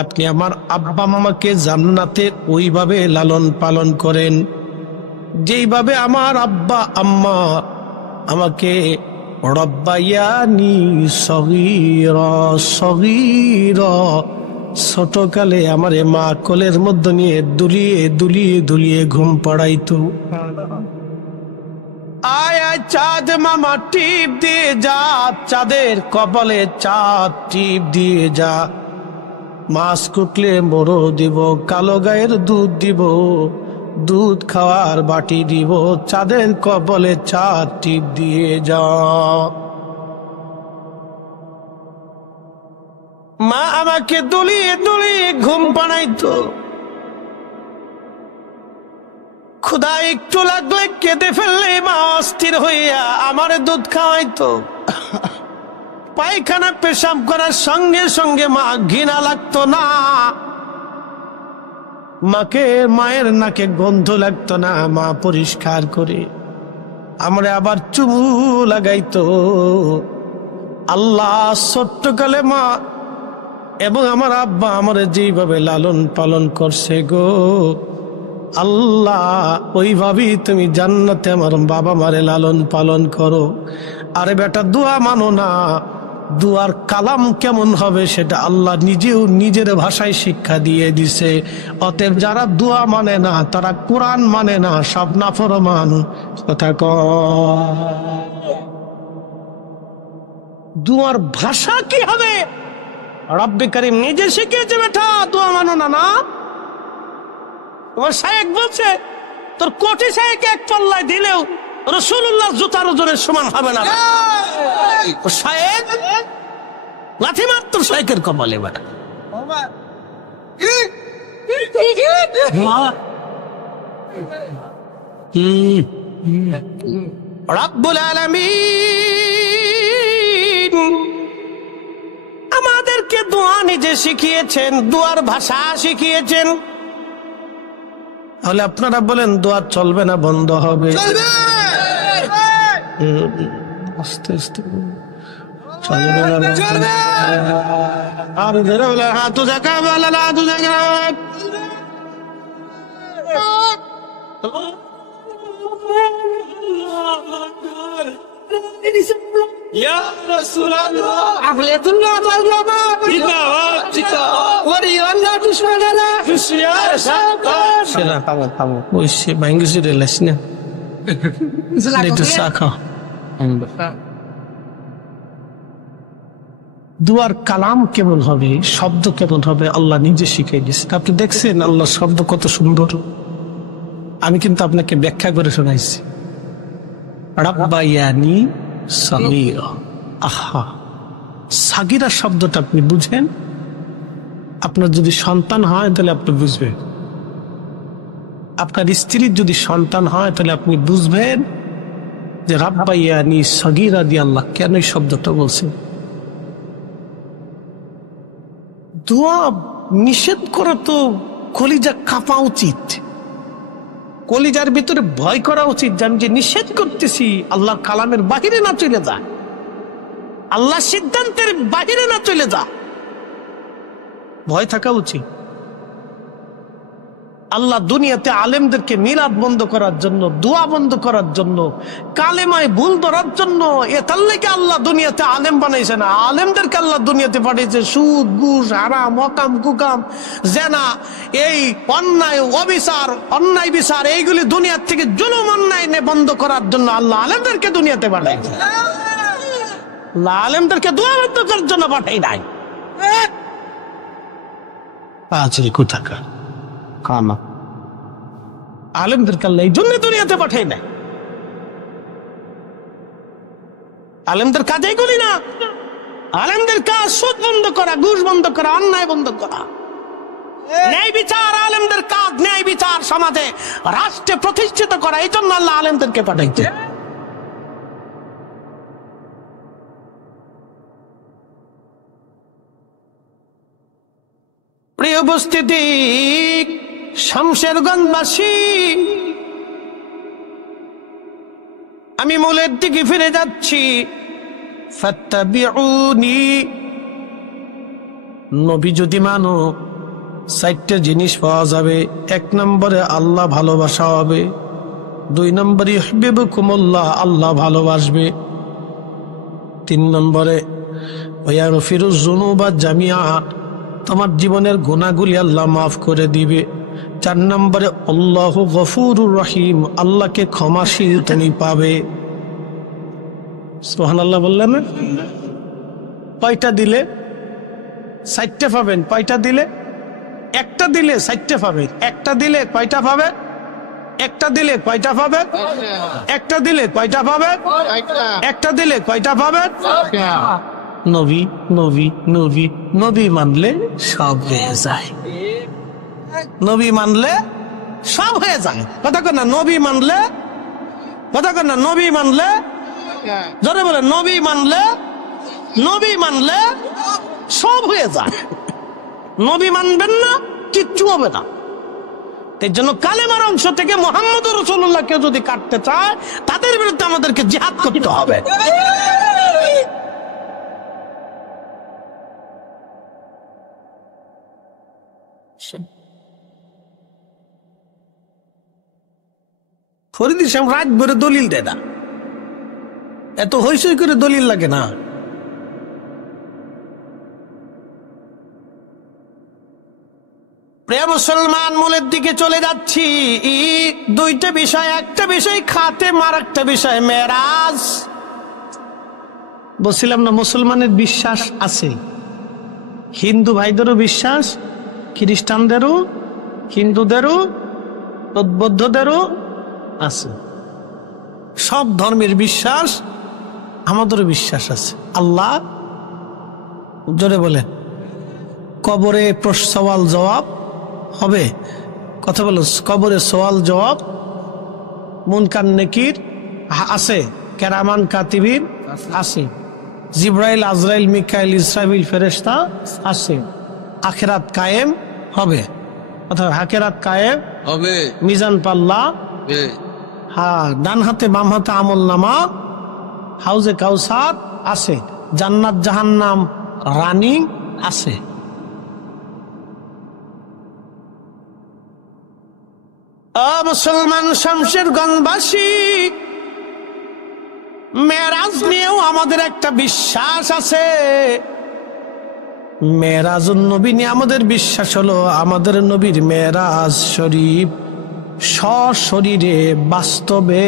আপনি আমার আব্বা মামাকে জান্নাতে ওইভাবে লালন পালন করেন যেইভাবে আমার আব্বা আম্মা আমাকে রাব্বায়ানি সগীরা সগীরা, ছোটকালে আমারে মা কোলের মধ্যে নিয়ে দুলিয়ে দুলিয়ে দুলিয়ে ঘুম পাড়াইতো। আয় আয় চাঁদ মামা টিপ দিয়ে যা, চাঁদের কপালে চাঁদ টিপ দিয়ে যা, মাছ কুটলে মোড়ো দিব, কালো গায়ের দুধ দিব, দুধ খাওয়ার বাটি দিব, চাঁদের কপালে চাঁদ টিপ দিয়ে যা। মা আমাকে দুলিয়ে দুলিয়ে ঘুম পাড়াইতো, ক্ষুধা একটু লাগলে কেঁদে ফেললে মা অস্থির হইয়া আমার দুধ খাওয়াইতো। পায়খানা পেশাব করার সঙ্গে সঙ্গে মা ঘৃণা লাগতো না, মায়ের নাকে গন্ধ লাগতো না, মা পরিষ্কার করে আমরা আবার চুমু লাগাইতো। আল্লাহ ছোট্টকালে মা এবং আমার আব্বা আমার যেইভাবে লালন পালন করছে গো আল্লাহ, ওইভাবেই তুমি জান্নাতে আমার বাবা মারে লালন পালন করো। আরে বেটা দোয়া মানো না, দুয়ার কালাম কেমন হবে সেটা আল্লাহ নিজেও নিজের ভাষায় শিক্ষা দিয়ে দিছে। অতএব যারা দোয়া মানে না, তারা কোরআন মানে না, সব নাফরমান। কথা দুয়ার ভাষা কি হবে? রব্বে কারীম নিজে শিখিয়েছে বেটা দোয়া মানো না। না তোমার শায়েখ বলছে তোর কোটি শায়েখ এক পাল্লায় দিলেও রাসূলুল্লাহ জুতার ওজনের সমান হবে না। শায়েখ লাথি মার তোর শায়েখের কপালে বেটা। রব্বুল আলামিন আমাদেরকে দোয়া নিজে শিখিয়েছেন, দোয়ার ভাষা শিখিয়েছেন। তাহলে আপনারা বলেন দোয়া চলবে না বন্ধ হবে? আস্তে আস্তে চলবে। আর ধরে বলে হাত জায়গা বলে না, হাত জায়গা يا رسول الله عقلة الله مظلمة إنا واجتا ولي الله تشملنا في السيارة سابقا سيلا حمو ويسي بانجزي رلسنا ليتو ساكا দুয়ার কালাম কেমন হবে, শব্দ কেমন হবে আল্লাহ নিজে শিখিয়ে দিয়েছেন। আপনি দেখছেন আল্লাহ শব্দ কত সুন্দর, আমি কিন্তু আপনাকে ব্যাখ্যা করে শোনাইছি। রাব্বায়ানি সাগীরা, আহা সাগীরা শব্দটা আপনি বুঝেন। আপনার যদি সন্তান হয় তাহলে আপনি বুঝবেন, আপনার স্ত্রীর যদি সন্তান হয় তাহলে আপনি বুঝবেন যে রাব্বায়ানি সাগীরা দিয়ে আল্লাহ কেন এই শব্দটা বলছেন। দোয়া নিষেধ করা তো কলিজা কাঁপা উচিত। কলিজার ভিতরে ভয় করা উচিত যে আমি যে নিষেধ করতেছি আল্লাহর কালামের বাহিরে না চলে যা, আল্লাহ সিদ্ধান্তের বাহিরে না চলে যা, ভয় থাকা উচিত। আল্লাহ দুনিয়াতে আলেমদেরকে মিলাদ বন্ধ করার জন্য, দোয়া বন্ধ করার জন্য, কালেমায় ভুল ধরার জন্য, এটার লেগে আল্লাহ দুনিয়াতে আলেম বানাইছে না। আলেমদেরকে আল্লাহ দুনিয়াতে পাঠিয়েছে সুদ, ঘুষ, হারাম, হকাম, কুকাম, জেনা, এই অন্যায়, অবিচার, অন্যায় বিচার, এইগুলি দুনিয়ার থেকে জুলুম অন্যায় বন্ধ করার জন্য আল্লাহ আলেমদেরকে দুনিয়াতে পাঠাইছে। আল্লাহ আলেমদেরকে দোয়া বন্ধ করার জন্য পাঠাই নাই। পাঁচরি কোথাকার কামা আলেমদেরকে আল্লাহ এই জন্য দুনিয়াতে পাঠাই নাই। আলেমদের কাজ এইগুলি না। আলেমদের কাজ সুদ বন্ধ করা, ঘুষ বন্ধ করা, অন্যায় বন্ধ করা, ন্যায় বিচার। আলেমদের কাজ ন্যায় বিচার সমাজে, রাষ্ট্রে প্রতিষ্ঠিত করা। এই জন্য আল্লাহ আলেমদেরকে পাঠাইছে। প্রিয় উপস্থিতি, শামশেরগঞ্জবাসী, আমি মূলের দিকে ফিরে যাচ্ছি। ফাত্তাবিউনি, নবী যদি মানো 4টা জিনিস পাওয়া যাবে। 1 নম্বরে আল্লাহ ভালোবাসা হবে, 2 নম্বরে ইউহিব্বুকুমুল্লাহ, আল্লাহ ভালোবাসবে, 3 নম্বরে ওয়ায়াগফিরুয যুনুবা জামিআ, তোমার জীবনের গুনাহগুলি আল্লাহ মাফ করে দিবে, 4 নম্বরে আল্লাহু গফুরুর রহিম, আল্লাহকে ক্ষমাশীল তুমি পাবে। সুবহানাল্লাহ বললেন না? কয়টা দিলে 4টা পাবেন? কয়টা দিলে? একটা দিলে 4টা পাবেন। একটা দিলে কয়টা পাবেন? একটা দিলে কয়টা পাবেন? একটা দিলে কয়টা পাবেন? একটা দিলে কয়টা পাবেন? নবী নবী নবী নবী মানলে সব হয়ে যায়। নবী মানলে সব হয়ে যায়। কথা কর না, নবী মানলে, কথা কর না, নবী মানলে, জোরে বলে, নবী মানলে, নবী মানলে সব হয়ে যায়। নবী মানবেন না, কিচ্ছু হবে না। এর জন্য কালেমার অংশ থেকে মুহাম্মদুর রাসূলুল্লাহ কেউ যদি কাটতে চায়, তাদের বিরুদ্ধে আমাদেরকে জিহাদ করতে হবে। ফরিদ ইসলাম রাত ভরে দলিল দেয় না, এত হইচই করে দলিল লাগে না। প্রিয় মুসলমান, মূলের দিকে চলে যাচ্ছি। 2টা বিষয়, একটা বিষয় খাতেম, আর একটা বিষয় মেরাজ। বলছিলাম না, মুসলমানের বিশ্বাস আছে, হিন্দু ভাইদেরও বিশ্বাস, খ্রিস্টানদেরও, হিন্দুদেরও, বৌদ্ধদেরও আছে। সব ধর্মের বিশ্বাস, আমাদেরও বিশ্বাস আছে। আল্লাহ, জোরে বলে, কবরে সওয়াল জবাব হবে। কথা বলো, কবরে সওয়াল জবাব, মুনকার নেকির আছে, কেরামান কাতিবিন আছে, জিব্রাইল, আজরাইল, মিকাইল, ইসরাফিল ফেরেশতা আছে। আখিরাত কায়েম হবে, অর্থাৎ আখিরাত কায়েম হবে, মিজান পাল্লা, হ্যাঁ, ডান হাতে বাম হাতে আমল নামা, হাউজে কাউসার আছে, জান্নাত জাহান্নাম রানিং আছে। মুসলমান শামশেরগঞ্জবাসী, মেরাজ নিয়েও আমাদের একটা বিশ্বাস আছে। মেরাজুন নবী নিয়ে আমাদের বিশ্বাস হলো, আমাদের নবীর মেরাজ শরীফ সশরীরে বাস্তবে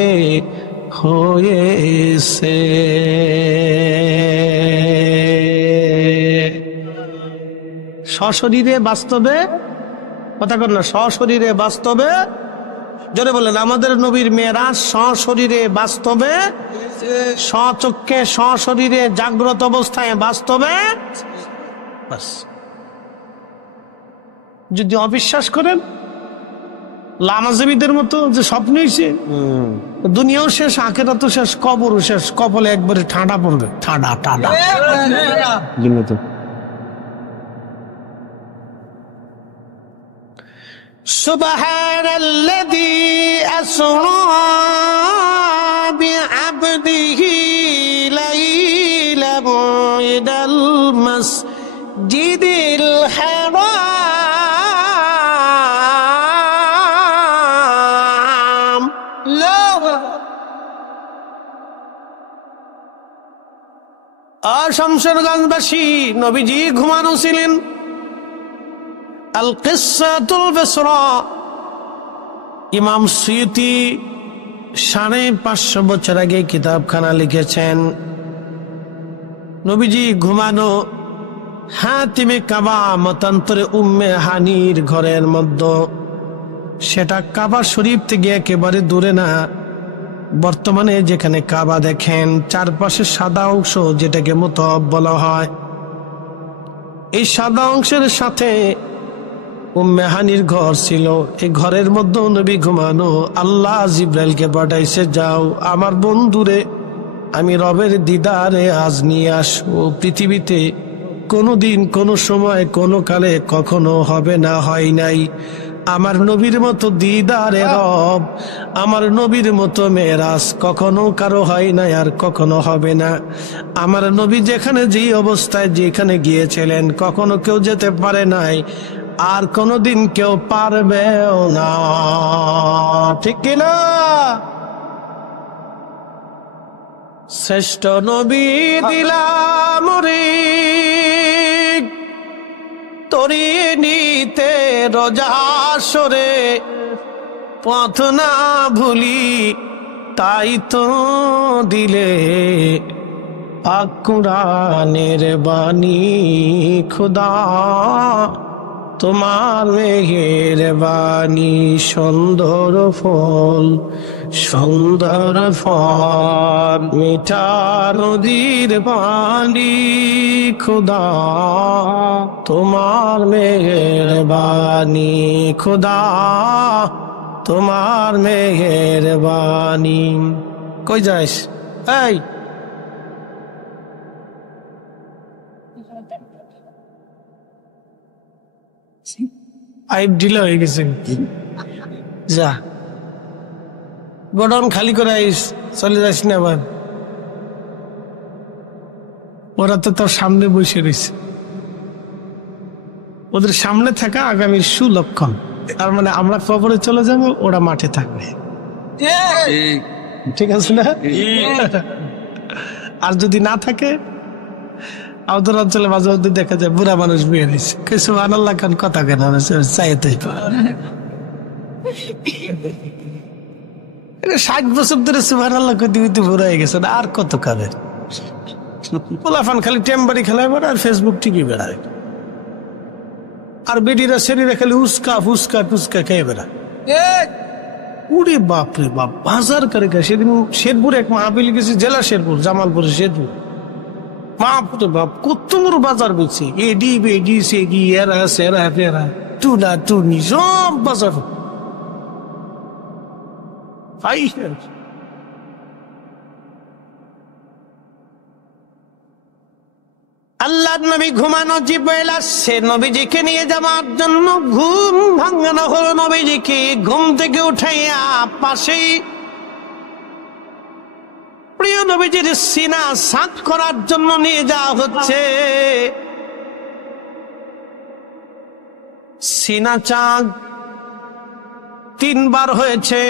হয়েছে। সশরীরে বাস্তবে, কথা কর না, সশরীরে বাস্তবে, জোরে বলেন, আমাদের নবীর মেরাজ সশরীরে বাস্তবে, স্বচক্ষে সশরীরে জাগ্রত অবস্থায় বাস্তবে। যদি অবিশ্বাস করেন, লামাজীবীদের মতো যে স্বপ্ন হয়েছে, দুনিয়াও শেষ, আখিরাতও শেষ, কবরও শেষ, কপালে একবারে ঠান্ডা পড়বে, ঠান্ডা ঠান্ডা। সুবহানাল্লাযী আসরা বিআবদিহি লাইলাম ইলাল মাসজিদিল হারাম। শামশেরগঞ্জবাসী, নবীজি ঘুমানো ছিলেন। আল কিসসাতুল বিসরা, ইমাম সুয়ুতি 550 বছর আগে কিতাবখানা লিখেছেন। নবীজি ঘুমানো হাতিমে কাবা মতান্তরে উম্মে হানির ঘরের মধ্যে, সেটা কাবা শরীফ থেকে একেবারে দূরে না। বর্তমানে যেখানে কাবা দেখেন চারপাশে সাদা অংশ, যেটাকে মুতাওয়াব বলা হয়, এই সাদা অংশের সাথে উম্মে হানির ঘর ছিল। এই ঘরের মধ্যে নবী ঘুমানো। আল্লাহ জিব্রাইলকে পাঠাইছে, যাও আমার বন্ধুরে আমি রবের দিদারে আজ নিয়ে আসবো। পৃথিবীতে কোনোদিন, কোনো সময়, কোনো কালে কখনো হবে না, হয় নাই আমার নবীর মতো দিদারে রব, আমার নবীর মতো মেরাজ কখনো কারো হয় নাই, আর কখনো হবে না। আমার নবী যেখানে যে অবস্থায় যেখানে গিয়েছিলেন কখনো কেউ যেতে পারে নাই, আর কোনোদিন কেউ পারবেও না। ঠিক কিনা? শ্রেষ্ঠ নবী দিলাম রে তরিয়ে নিতে রোজা সরে, পথ না ভুলি তাই তো দিলে পাক কুরআনের বাণী। খুদা তোমার মেহেরবানি, সুন্দর ফল সুন্দর ফল মিঠা নদীর পানি। খুদা তোমার মেহেরবানি, খুদা তোমার মেহেরবানি। কই যাস? এই পাইপ ঢিলা হয়ে গেছে, যা গোডাউন খালি করে আইস, চলে যাস না আবার। ওরা তো তোর সামনে বসে রয়েছে, ওদের সামনে থাকা আগামীর সুলক্ষণ। তার মানে আমরা কবরে চলে যাবো, ওরা মাঠে থাকবে। ঠিক আছে না? আর যদি না থাকে, আমাদের অঞ্চলে মাঝে মধ্যে দেখা যায় বুড়া মানুষ বিয়ে দিচ্ছে, কিছু আনাল্লাহ খান কথা কেন চাইতে 60 বছর ধরে সুবহান আল্লাহ কইতে কইতে বুড়া হয়ে গেছে, আর কত কাবে পোলাফান খালি টেম্বারি খেলায় বেড়ায়, আর ফেসবুক টিভি বেড়ায়, আর বেডিরা শরীরে খালি উস্কা ফুসকা টুস্কা খেয়ে বেড়ায়। উরে বাপ রে বাপ, বাজার করে সেদিন শেরপুরে এক মাহফিল গেছি, জেলা শেরপুর, জামালপুরে শেরপুর। বাপ রে বাপ, কত বড় বাজার বলছে, এডি বেডি সেডি এরা সেরা ফেরা টুনা টুনি সব বাজার। আল্লাহ নবী ঘুমানো, জিব্রাইল আসছে নবীজিকে নিয়ে যাওয়ার জন্য। ঘুম ভাঙানো হলো নবীজিকে, ঘুম থেকে উঠাইয়া পাশেই প্রিয় নবীজির সিনা সাত করার জন্য নিয়ে যাওয়া হচ্ছে। সিনা চাঁদ 3 বার হয়েছে।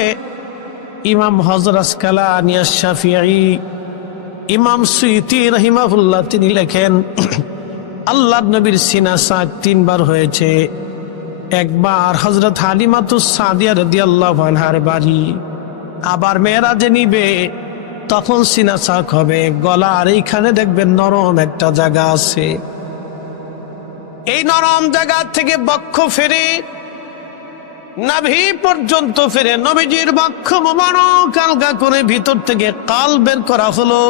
ইমাম হযরত আসকালানী আশ-শাফিঈ, ইমাম সুয়ুতী রাহিমাহুল্লাহ তিনি লেখেন, আল্লাহর নবীর সিনা চাঁদ 3 বার হয়েছে। একবার হযরত হালিমাতুস সাদিয়া রাদিয়াল্লাহু আনহার বাড়ি, আবার মেরাজে নিবে, তখন সিনা চাক হবে। গলার এইখানে দেখবেন নরম একটা জায়গা আছে, এই নরম জায়গা থেকে বক্ষ ফেরে নাভি পর্যন্ত ফেরে নবীজির বক্ষ মোবারক আলগা করে ভিতর থেকে কাল বের করা হলো।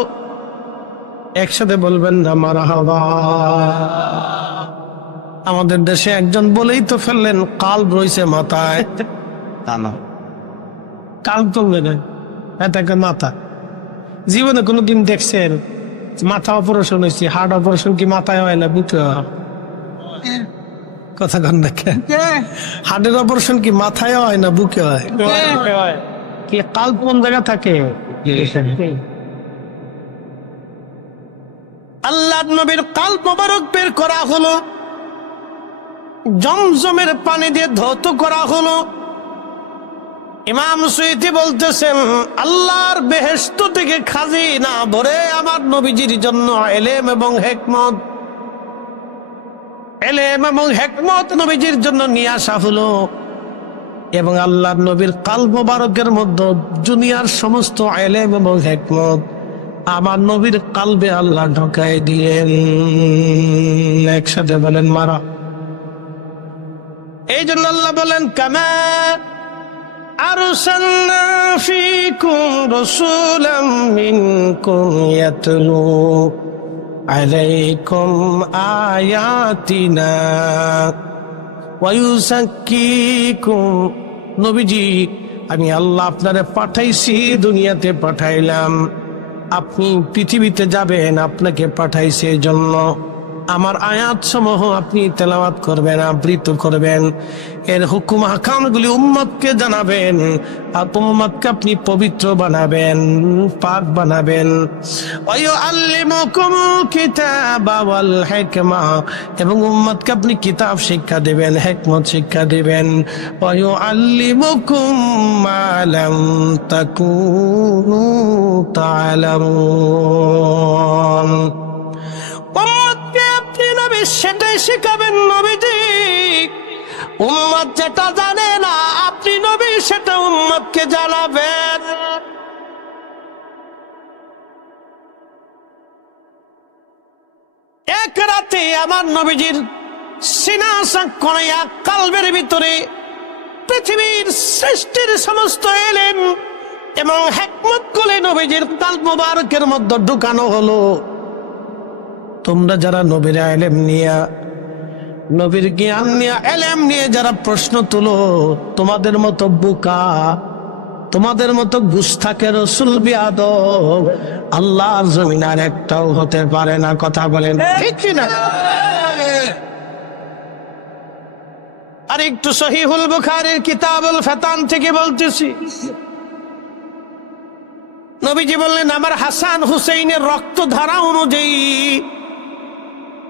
একসাথে বলবেন না মারহাবা। আমাদের দেশে একজন বলেই তো ফেললেন, কাল রয়েছে মাথায়, তা না, কাল তুলবে না, এটাকে মাথা। জীবনে কোনোদিন দেখছেন মাথা অপারেশন হয়েছে? হার্ট অপারেশন কি মাথায় হয় না, বুঝতে কথা কন না কেন? হার্টের অপারেশন কি মাথায় হয় না বুকে হয়? কি কাল কোন জায়গা থাকে? আল্লাহ নবীর কাল মোবারক বের করা হলো, জমজমের পানি দিয়ে ধৌত করা হলো। ইমাম সুয়ুতি বলতেছেন, আল্লাহর বেহেশত থেকে খাজিনা ভরে আমার নবীজির জন্য এলেম এবং হেকমত, এলেম এবং হেকমত নবীজির জন্য নিয়ে আসা হলো। এবং আল্লাহর নবীর কাল মোবারকের মধ্যে দুনিয়ার সমস্ত এলেম এবং হেকমত আমার নবীর কালবে আল্লাহ ঢোকায় দিলেন। একসাথে বলেন মারা। এই জন্য আল্লাহ বলেন, কামা আরসালনা ফীকুম রাসূলাম মিনকুম ইয়াতলু আলাইকুম আয়াতিনা ওয়া ইউযাক্কিকুম। নবীজি, আমি আল্লাহ আপনারে পাঠাইছি, দুনিয়াতে পাঠাইলাম, আপনি পৃথিবীতে যাবেন, আপনাকে পাঠাইছে এই জন্য আমার আয়াত সমূহ আপনি তেলাওয়াত করবেন, আবৃত্তি করবেন, এর হুকুম আহকামগুলি উম্মতকে জানাবেন, আর উম্মতকে আপনি পবিত্র বানাবেন, পাক বানাবেন। ওয়ায়ুআল্লিমুকুমুল কিতাবা ওয়াল হিকমা, এবং উম্মতকে আপনি কিতাব শিক্ষা দিবেন, হিকমত শিক্ষা দিবেন। ওয়ায়ুআল্লিমুকুম মা লাম তাকুনু তা'লামুন। সেটাই শিখাবেন নবীজি। উম্মত যেটা জানে না আপনি নবী সেটা উম্মতকে জানাবেন। এক রাতে আমার নবীজির সিনা সাক্ষণিয়া কালবের ভিতরে পৃথিবীর সৃষ্টির সমস্ত এলেম এবং হিকমত গুলি নবীজির কালব মুবারকের মধ্যে ঢুকানো হলো। তোমরা যারা নবীর এলেম নিয়ে, নবীর জ্ঞান নিয়ে, এলেম নিয়ে যারা প্রশ্ন তুলো, তোমাদের মতো বোকা, তোমাদের মতো গুস্তাখে রাসূল বিয়াদব আল্লাহর জমিন আর একটাও হতে পারে না। কথা বলেন ঠিক কি না? আর একটু সহিহুল বুখারীর কিতাবুল ফিতান থেকে বলতেছি, নবীজি বললেন, আমার হাসান হুসাইনের রক্তধারা অনুযায়ী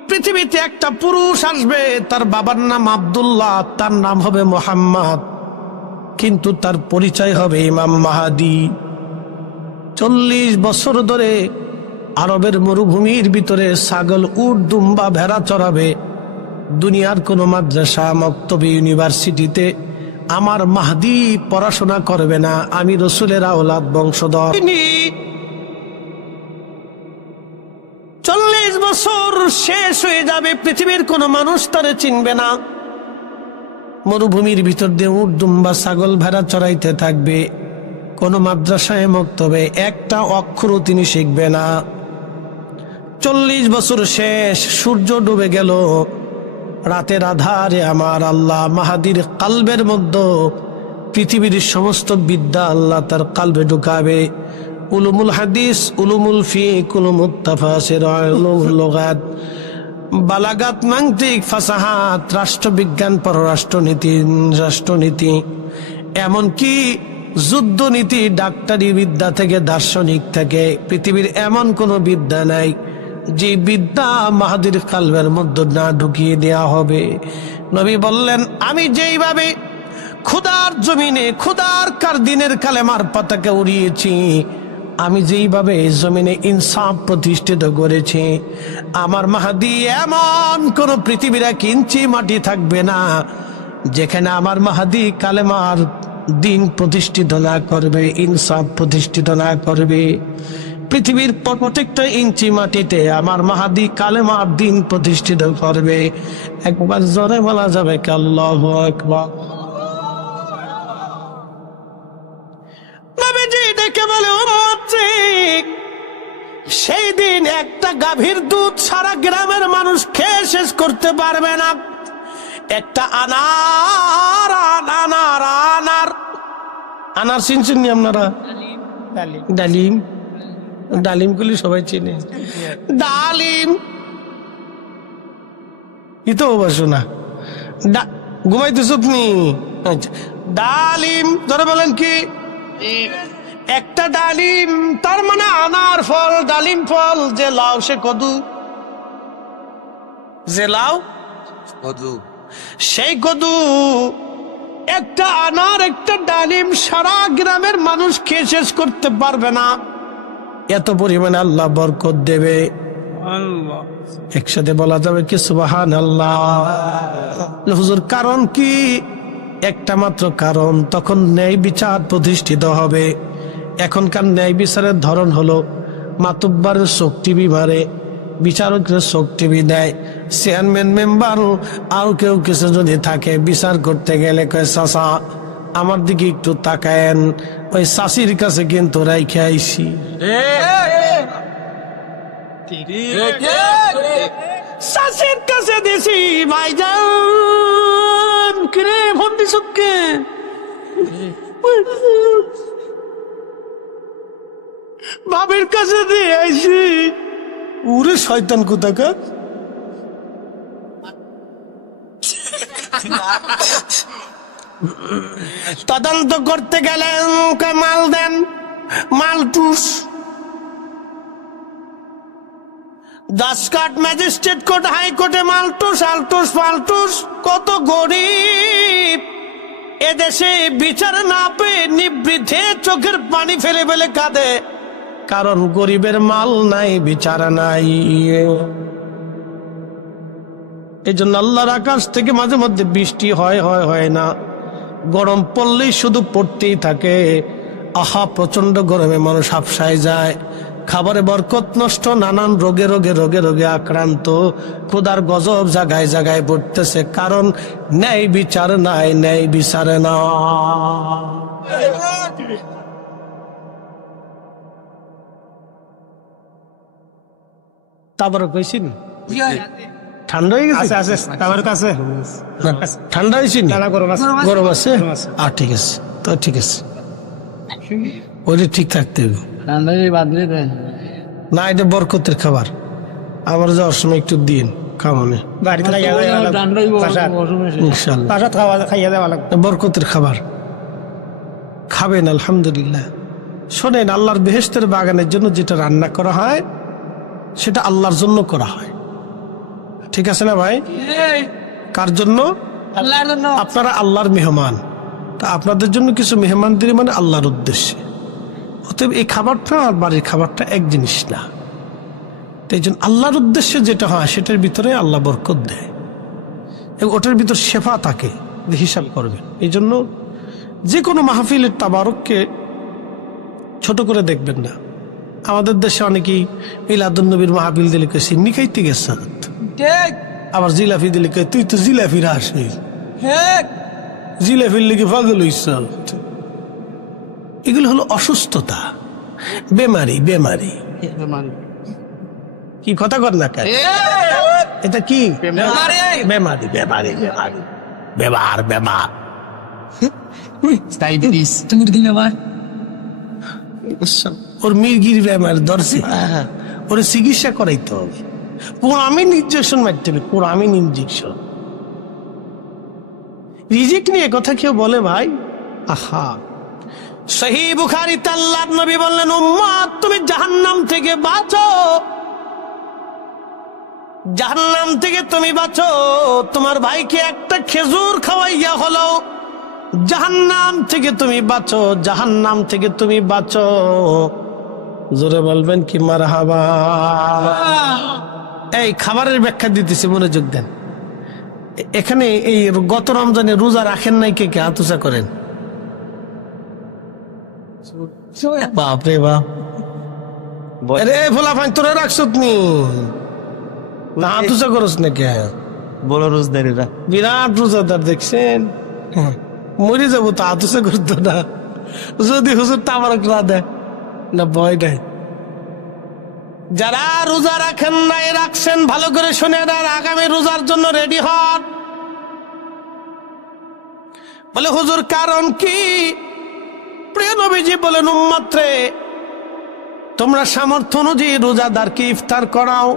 পৃথিবীতে একটা পুরুষ আসবে, তার বাবার নাম আব্দুল্লাহ, তার নাম হবে মুহাম্মদ, কিন্তু তার পরিচয় হবে ইমাম মাহাদি। 40 বছর ধরে আরবের মরুভূমির ভিতরে ছাগল, উট, দুম্বা, ভেড়া চড়াবে। দুনিয়ার কোন মাদ্রাসা, মক্তবে, ইউনিভার্সিটিতে আমার মাহদি পড়াশোনা করবে না। আমি রসুলের আওলাদ বংশধর। 40 বছর শেষ হয়ে যাবে, পৃথিবীর কোন মানুষ তারে চিনবে না। মরুভূমির ভিতর দিয়ে উট, দুম্বা, ছাগল, ভেড়া চড়াইতে থাকবে। কোন মাদ্রাসায়, মক্তবে একটা অক্ষরও তিনি শিখবে না। 40 বছর শেষ, সূর্য ডুবে গেল। রাতের আধারে আমার আল্লাহ মাহাদির কালবের মধ্যে পৃথিবীর সমস্ত বিদ্যা আল্লাহ তার কালবে ঢুকাবে। উলুমুল হাদিস, উলুমুল ফিক, উলুমুত তাফাসির, উলুমুল লুগাত, বালাগাত, মানতিক, ফাসাহাত, রাষ্ট্রবিজ্ঞান, পররাষ্ট্রনীতি, রাষ্ট্রনীতি, এমনকি যুদ্ধনীতি, ডাক্তারি বিদ্যা থেকে, দার্শনিক থেকে, পৃথিবীর এমন কোন বিদ্যা নাই যে বিদ্যা মাহাদির কালবের মধ্যে না ঢুকিয়ে দেয়া হবে। নবী বললেন, আমি যেইভাবে খুদার জমিনে, খুদার কার দিনের কালেমার পতাকা উড়িয়েছি, আমি যেইভাবে জমিনে ইনসাফ প্রতিষ্ঠিত করেছি, আমার মাহাদি এমন কোন পৃথিবীর 1 ইঞ্চি মাটি থাকবে না যেখানে আমার মাহাদি কালেমার দিন প্রতিষ্ঠিত না করবে, ইনসাফ প্রতিষ্ঠিত না করবে। পৃথিবীর প্রত্যেকটা ইঞ্চি মাটিতে আমার মাহাদি কালেমার দিন প্রতিষ্ঠিত করবে। একবার জোরে বলা যাবে কি আল্লাহু আকবার? নবীজি ডেকে বলে, উম্মত, সেই দিন একটা গাভীর দুধ সারা গ্রামের মানুষ খেয়ে শেষ করতে পারবে না। একটা আনার আনার আনার আনার চিনছেন আপনারা? ডালিম, ডালিমগুলি সবাই চিনে। ডালিম ইতো অবশ্য না, ঘুমাইতেছ তুমি? আচ্ছা, ডালিম ধরে বলেন কি? একটা ডালিম তার মানে আনার ফল, ডালিম ফল। যে লাউ সে কদু, যে লাউ কদু, সেই কদু। একটা আনার একটা ডালিম সারা গ্রামের মানুষ খেয়ে শেষ করতে পারবে না, এত পরিমাণে আল্লাহ বরকত দেবে। একসাথে বলা যাবে কি সুবহানাল্লাহ। হুজুর কারণ কি? একটা মাত্র কারণ, তখন ন্যায় বিচার প্রতিষ্ঠিত হবে। এখনকার ন্যায় বিচারের ধরন হলো মাতুব্বারের চোখ টিভি মারে, বিচারকের চোখ টিভি দেয়, চেয়ারম্যান মেম্বার আর কেউ কিছু যদি থাকে বিচার করতে গেলে কয় চাচা আমার দিকে একটু তাকায়েন, ওই চাষির কাছে কিন্তু রাইখে আইছি। চাষির কাছে দিছি ভাইজান, কিরে ফোন দিছ কে? বাবের কাছে দিয়ে আইছি। উরে শয়তান কোথাকার! তদন্ত করতে গেলেন, মাল দেন, মালটুস। দাসকাট ম্যাজিস্ট্রেট কোর্ট, হাইকোর্টে মালটুস, আলটুস ফালটুস। কত গরিব এদেশে বিচার না পেয়ে নিবৃদ্ধে চোখের পানি ফেলে ফেলে কাঁদে, কারণ গরিবের মাল নাই, বিচার নাই। এই জন্য আল্লাহর আকাশ থেকে মাঝে মধ্যে বৃষ্টি হয় না, গরম পড়লেই শুধু পড়তেই থাকে। আহা, প্রচন্ড গরমে মানুষ হাফসায় যায়, খাবারে বরকত নষ্ট, নানান রোগে রোগে রোগে রোগে আক্রান্ত, ক্ষুধার গজব জায়গায় জায়গায় পড়তেছে, কারণ ন্যায় বিচার নাই, ন্যায় বিচার না। তারপরে কইছেন ঠান্ডা হয়ে গেছে? ঠান্ডা হয়েছে? গরম আছে? আর ঠিক আছে, তো ঠিক আছে, ওইটা ঠিক থাকতে হবে না। এটা বরকতের খাবার, আবার যাওয়ার সময় একটু দিন খাওয়ানে, বরকতের খাবার খাবেন। আলহামদুলিল্লাহ। শোনেন, আল্লাহর বেহেশতের বাগানের জন্য যেটা রান্না করা হয় সেটা আল্লাহর জন্য করা হয়, ঠিক আছে না ভাই? কার জন্য? আল্লাহর জন্য। আপনারা আল্লাহর মেহমান, তা আপনাদের জন্য কিছু মেহমানদারি মানে আল্লাহর উদ্দেশ্যে। অতএব এই খাবারটা আর বাড়ির খাবারটা এক জিনিস না। তাই জন্য আল্লাহর উদ্দেশ্যে যেটা হয় সেটার ভিতরে আল্লাহ বরকত দেয়, এবং ওটার ভিতর শেফা থাকে, হিসাব করবেন। এই জন্য যে কোনো মাহফিলের তাবারককে ছোট করে দেখবেন না। আমাদের দেশে অনেকেই মিলাদুন্নবীর মাহফিল দিলে কই সিন্নি খাইতে গেছে, আবার জিলাফি দিলে কই তুই তো জিলাফির আসবি, জিলাফির লেগে পাগল হইছ। এগুলো হলো অসুস্থতা, বেমারি। বেমারি কি কথা কর না কেন? এটা কি বেমারি? বেমারি বেমারি বেমার বেমার। ওর মির্গির বেমার ধরছে, ওর চিকিৎসা করাইতে হবে, কোরআমিন ইনজেকশন মারতে হবে, কোরআমিন ইনজেকশন। রিজিক নিয়ে কথা কেউ বলে ভাই? আহা, সহিহ বুখারীতে আল্লাহর নবী বললেন, উম্মত তুমি জাহান্নাম থেকে বাঁচো, জাহান্নাম থেকে তুমি বাঁচো। তোমার ভাইকে একটা খেজুর খাওয়াইয়া হলো জাহান্নাম থেকে তুমি বাঁচো, জাহান্নাম থেকে তুমি বাঁচো। জোরে বলবেন কি মারহাবা। এই খাবারের ব্যাখ্যা দিতেছি, মনোযোগ দেন। এখানে এই গত রমজানে রোজা রাখেন নাই কে কে? হাত উঁচা করেন। বাপরে বাপ, রে ফোলা ফাইন তোরা রাখছ নি, হাত উঁচা করস না কে? বড় রোজদারিরা বিরাট রোজাদার দেখছেন, মরে যাবো তো হাত উঁচা করতো না যদি হুজুর তাবারক না দেয় না, ভয় দেয়। যারা রোজা রাখেন নাই, রাখছেন, ভালো করে শুনে দেন, আগামী রোজার জন্য রেডি হন। বলে হুজুর কারণ কি? প্রিয় নবীজি বলেন, উম্মত রে তোমরা সামর্থ্য অনুযায়ী রোজাদারকে ইফতার করাও।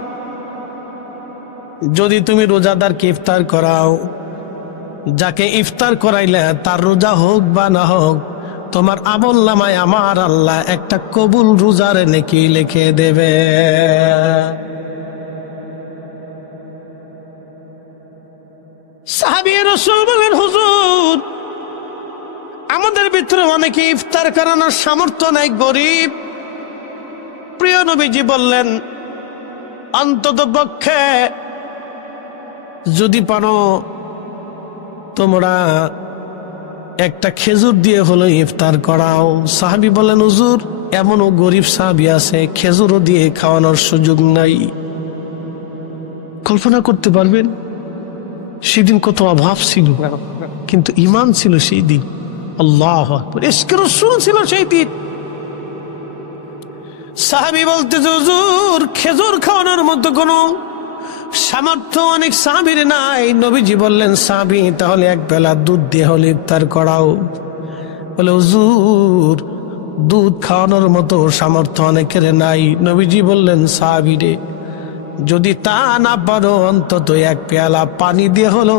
যদি তুমি রোজাদারকে ইফতার করাও, যাকে ইফতার করাইলে তার রোজা হোক বা না হোক, তোমার আমলনামায় আমার আল্লাহ একটা কবুল রোজার নেকি লিখে দেবে। সাহাবী রাসূল বলেন, হুজুর আমাদের ভিতরে অনেকে ইফতার করানোর সামর্থ্য নাই, গরিব। প্রিয় নবীজি বললেন, অন্তত পক্ষে যদি পারো তোমরা একটা খেজুর দিয়ে হলো ইফতার করাও। সাহাবী বলেন, হুজুর এমনও গরিব সাহাবী আছে খেজুরও দিয়ে খাওয়ানোর সুযোগ নাই। কল্পনা করতে পারবেন সেদিন কত অভাব ছিল, কিন্তু ঈমান ছিল সেই দিন। আল্লাহু আকবার, ইশকে রাসূল ছিল সেই দিন। সাহাবী বলতেছে, হুজুর খেজুর খাওয়ানোর মতো কোনো সামর্থ্য অনেক সাহাবীর নাই। নবীজি বললেন, সাহাবী তাহলে এক বেলা দুধ দিয়ে হলে ইফতার করাও। বলে, হুজুর দুধ খাওয়ানোর মতো সামর্থ্য অনেকের নাই। নবীজি বললেন, সাহাবী রে যদি তা না পারো অন্তত এক পেয়ালা পানি দিয়ে হলো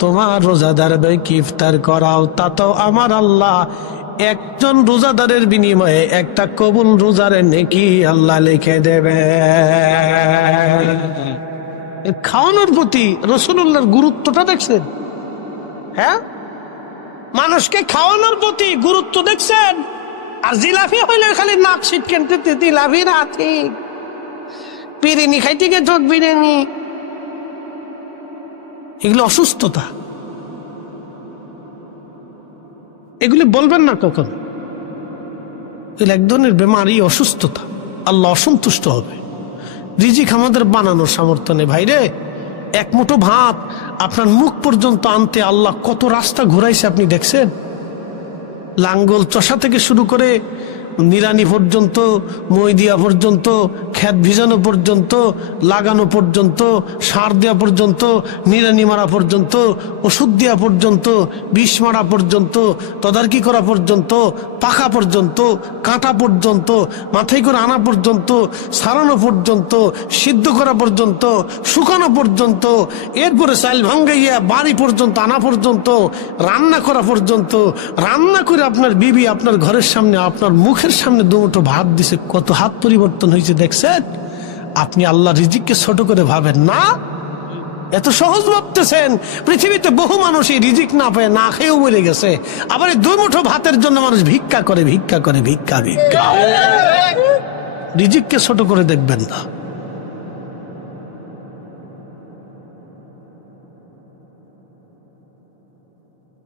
তোমার রোজাদার ভাইকে ইফতার করাও। তা তো আমার আল্লাহ একজন রোজাদারের বিনিময়ে একটা কবুল রোজার নেকি আল্লাহ লিখে দেবে। খাওয়ানোর প্রতি রাসূলুল্লাহর গুরুত্বটা দেখছেন? হ্যাঁ, মানুষকে খাওয়ানোর প্রতি গুরুত্ব দেখছেন? আর জিলাপি হইলে খালি নাক ছিটকেন, জিলাপি না ঠিক বিরিয়ানি খাইতে গিয়ে ঠক বিরিয়ানি, এগুলো অসুস্থতা। এগুলি বলবেন না কখন, এগুলো এক ধরনের বেমারি, অসুস্থতা। আল্লাহ অসন্তুষ্ট হবে। রিজিক আমাদের বানানোর সামর্থ্য নেই ভাইরে। এক মুঠো ভাত আপনার মুখ পর্যন্ত আনতে আল্লাহ কত রাস্তা ঘুরাইছে আপনি দেখছেন? লাঙ্গল চষা থেকে শুরু করে নিরানি পর্যন্ত, মই দিয়া পর্যন্ত, খেত ভিজানো পর্যন্ত, লাগানো পর্যন্ত, সার দেওয়া পর্যন্ত, নিরানি মারা পর্যন্ত, ওষুধ দেওয়া পর্যন্ত, বিষ মারা পর্যন্ত, তদারকি করা পর্যন্ত, পাকা পর্যন্ত, কাটা পর্যন্ত, মাথায় করে আনা পর্যন্ত, সারানো পর্যন্ত, সিদ্ধ করা পর্যন্ত, শুকানো পর্যন্ত, এরপরে চাল ভাঙ্গাইয়া বাড়ি পর্যন্ত আনা পর্যন্ত, রান্না করা পর্যন্ত, রান্না করে আপনার বিবি আপনার ঘরের সামনে আপনার মুখের সামনে দুমুঠো ভাত দিছে, কত হাত পরিবর্তন হয়েছে দেখছেন? আপনি আল্লাহ রিজিককে ছোট করে ভাবেন না, এত সহজ ভাবতেছেন। পৃথিবীতে বহু মানুষ এই রিজিক না পেয়ে না খেয়েও মরে গেছে। আবার এই দুই মুঠো ভাতের জন্য মানুষ ভিক্ষা করে, ভিক্ষা করে, ভিক্ষা ভিক্ষা। রিজিককে ছোট করে দেখবেন না।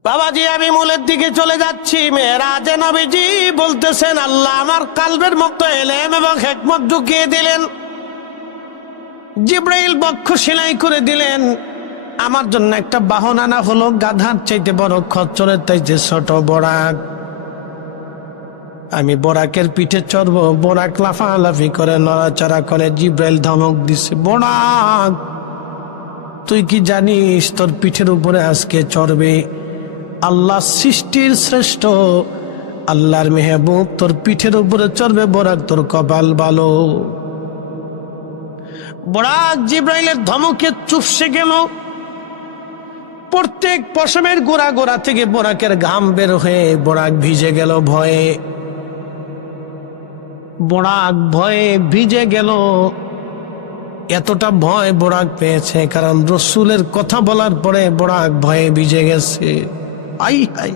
বাবাজি আমি মূলের দিকে চলে যাচ্ছি। মেরাজে নবীজি বলতেছেন, আল্লাহ আমার কালবের মধ্যে ইলম এবং হিকমত ঢুকিয়ে দিলেন। জিবরাইল বক্ষ সেলাই করে দিলেন। আমার জন্য একটা বাহন আনা হলো, গাধার চাইতে বড়, খচ্চরের চাইতে ছোট বোরাক। আমি বোরাকের পিঠে চড়বো। বোরাক লাফালাফি করে, নড়াচড়া করে। জিবরাইল ধমক দিছে, বোরাক তুই কি জানিস তোর পিঠের উপরে আজকে চড়বে আল্লাহ সৃষ্টির শ্রেষ্ঠ, আল্লাহর মেহবুব তোর পিঠের উপরে চড়বে। বোরাক তোর কপাল ভালো। বোরাক জিবরাইলের ধমকে চুপসে গেল। প্রত্যেক পশমের গোড়া গোড়া থেকে বোরাকের ঘাম বের হয়ে বোরাক ভিজে গেল ভয়ে। বোরাক ভয়ে ভিজে গেল। এতটা ভয় বোরাক পেয়েছে কারণ রসুলের কথা বলার পরে বোরাক ভয়ে ভিজে গেছে। আই হাই।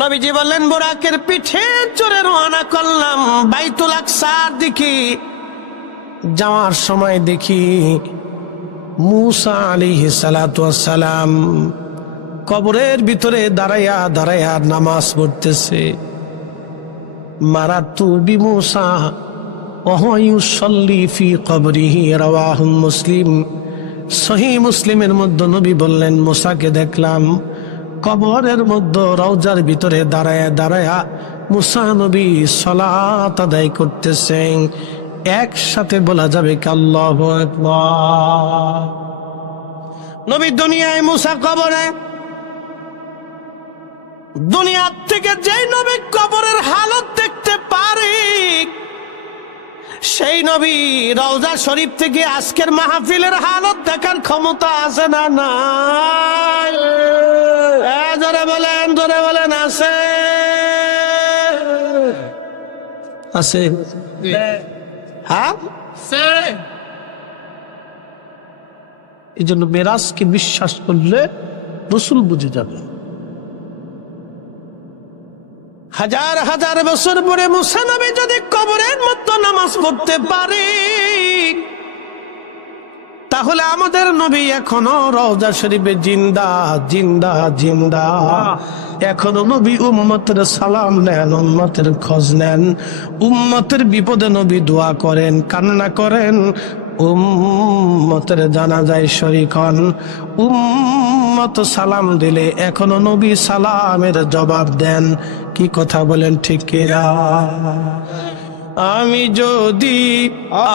নবীজি বললেন, বোরাকের পিঠে চড়ে রওনা করলাম বাইতুল আকসার দিকে। যাওয়ার সময় দেখি মুসা আলাইহিস সালাতু ওয়াস সালাম কবরের ভিতরে দাঁড়াইয়া দাঁড়াইয়া নামাজ পড়তেছে। মারাতু বিমুসা ওয়া হুয়া ইউসাল্লি ফি কবরিহি, রাওয়াহু মুসলিম। সহিহ মুসলিমের মধ্যে নবী বললেন, মুসাকে দেখলাম কবরের মধ্যে রওজার ভিতরে দাঁড়ায়া দাঁড়ায়া মুসা নবী সালাত আদায় করতেছেন। একসাথে বলা যাবে কি আল্লাহু আকবার। নবী দুনিয়ায়, মুসা কবরে। দুনিয়ার থেকে যেই নবী কবরের হালত দেখতে পারে সেই নবী রওজা শরীফ থেকে আজকের মাহফিলের হালত দেখার ক্ষমতা আছে না নাই? জোরে বলেন আছে? আছে? হ্যাঁ, এই জন্য মেরাজকে বিশ্বাস করলে রসুল বুঝে যাবে। হাজার হাজার বছর পরে মুসা নবী যদি কবরের মতো নামাজ পড়তে পারে, তাহলে আমাদের নবী এখনো রওজা শরীফে জিন্দা জিন্দা জিন্দা। এখনো নবী উম্মতের সালাম নেন, উম্মতের খোঁজ নেন, উম্মতের বিপদে নবী দোয়া করেন, কান্না করেন, উম্মতের জানাজায় শরীক হন। উম্মত সালাম দিলে এখনো নবী সালামের জবাব দেন। কি কথা বলেন ঠিক কিনা? আমি যদি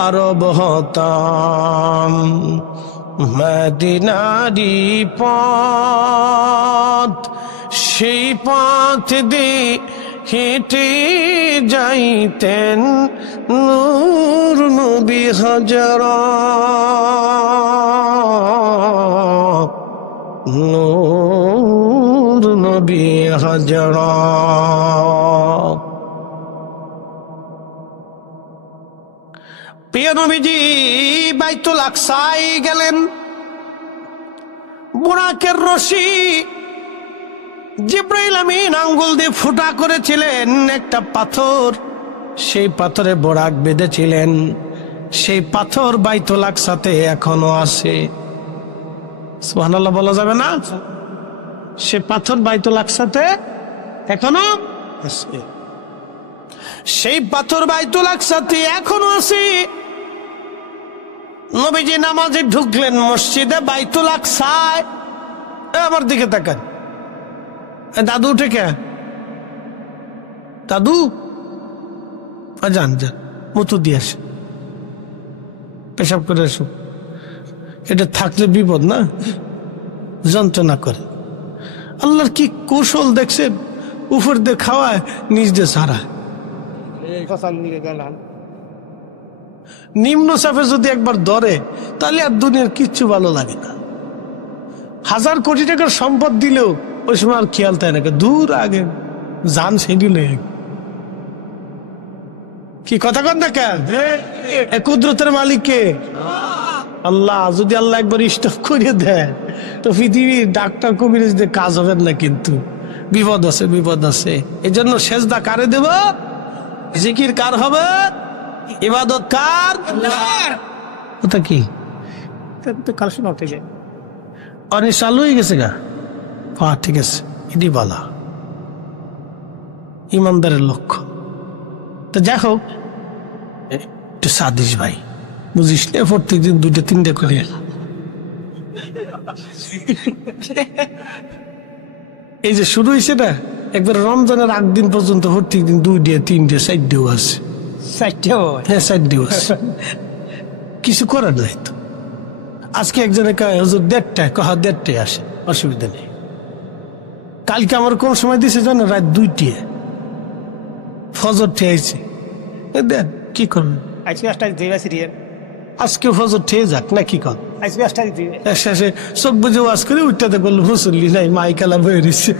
আরব হতাম, মদিনারি পথ, সেই পথ দিয়ে হেঁটে যাইতেন নূর নবী হযরত, নূর নবী হযরত। প্রিয় নবীজি বাইতুল আকসায় গেলেন। বুরাকের রশি জিবরাইল আমিন আঙ্গুল দিয়ে ফুটা করেছিলেন একটা পাথর, সেই পাথরে বোরাক বেঁধেছিলেন। সেই পাথর বাইতুল আকসাতে এখনো আছে। সুবহানাল্লাহ বলা যাবে না? সে পাথর বাইতুল আকসাতে এখনো আছে। সেই পাথর বাইতুল আকসাতে এখনো আছে। নবীজি নামাজে ঢুকলেন মসজিদে বাইতুল আকসায়। আমার দিকে তাকান। দাদু উঠে কে? দাদু যান যান, মতো দিয়ে আসে, পেশাব করে আসো। এটা থাকলে বিপদ না, যন্ত্রণা করে। আল্লাহর কি কৌশল দেখছেন, উপর দিয়ে খাওয়ায়, নিজ দিয়ে সারা। নিম্ন চাপে যদি একবার ধরে, তাহলে আর দুনিয়ার কিচ্ছু ভালো লাগে না। 1000 কোটি টাকার সম্পদ দিলেও ওই সময় আর খেয়াল থাকে না, দূর আগে জান সেদিলে। কি কথা কন না কেন? কুদরতের মালিক কে? আল্লাহ। যদি আল্লাহ একবার স্টপ করে দেয় তো পৃথিবীর ডাক্তার কবিরাজ দিয়ে কাজ হবে না, কিন্তু বিপদ আছে, বিপদ আছে। এই জন্য সেজদা কারে দেব? জিকির কার হবে? ইবাদত কার? ওটা কি কাল শোনা থেকে অনেক চালু হয়ে গেছে গা। হ্যাঁ ঠিক আছে, এটি বলা ইমানদারের লক্ষ্য। তো যাই হোক, একটু সাদিস ভাই বুঝিস না, প্রত্যেক দিন 2-3টা করে। এই যে শুরু হয়েছে না, একবার রমজানের 8 দিন পর্যন্ত প্রত্যেক দিন 2, 3, 4 আছে। 4 আছে। কিছু করার নাই তো। আজকে একজনে হুজুর 1:30 আসে, অসুবিধা নেই। কালকে আমার কোন সময় দিছে জানো? রাত 2টে ফজর ঠেয়েছে। দেন কি করবেন? আজকে ফজর ঠেয়ে যাক না, কি কর? শেষে চোখ বুঝে ওয়াজ করে উঠতে বললো মুসল্লি নাই, মাইকালা বয়ে রয়েছে।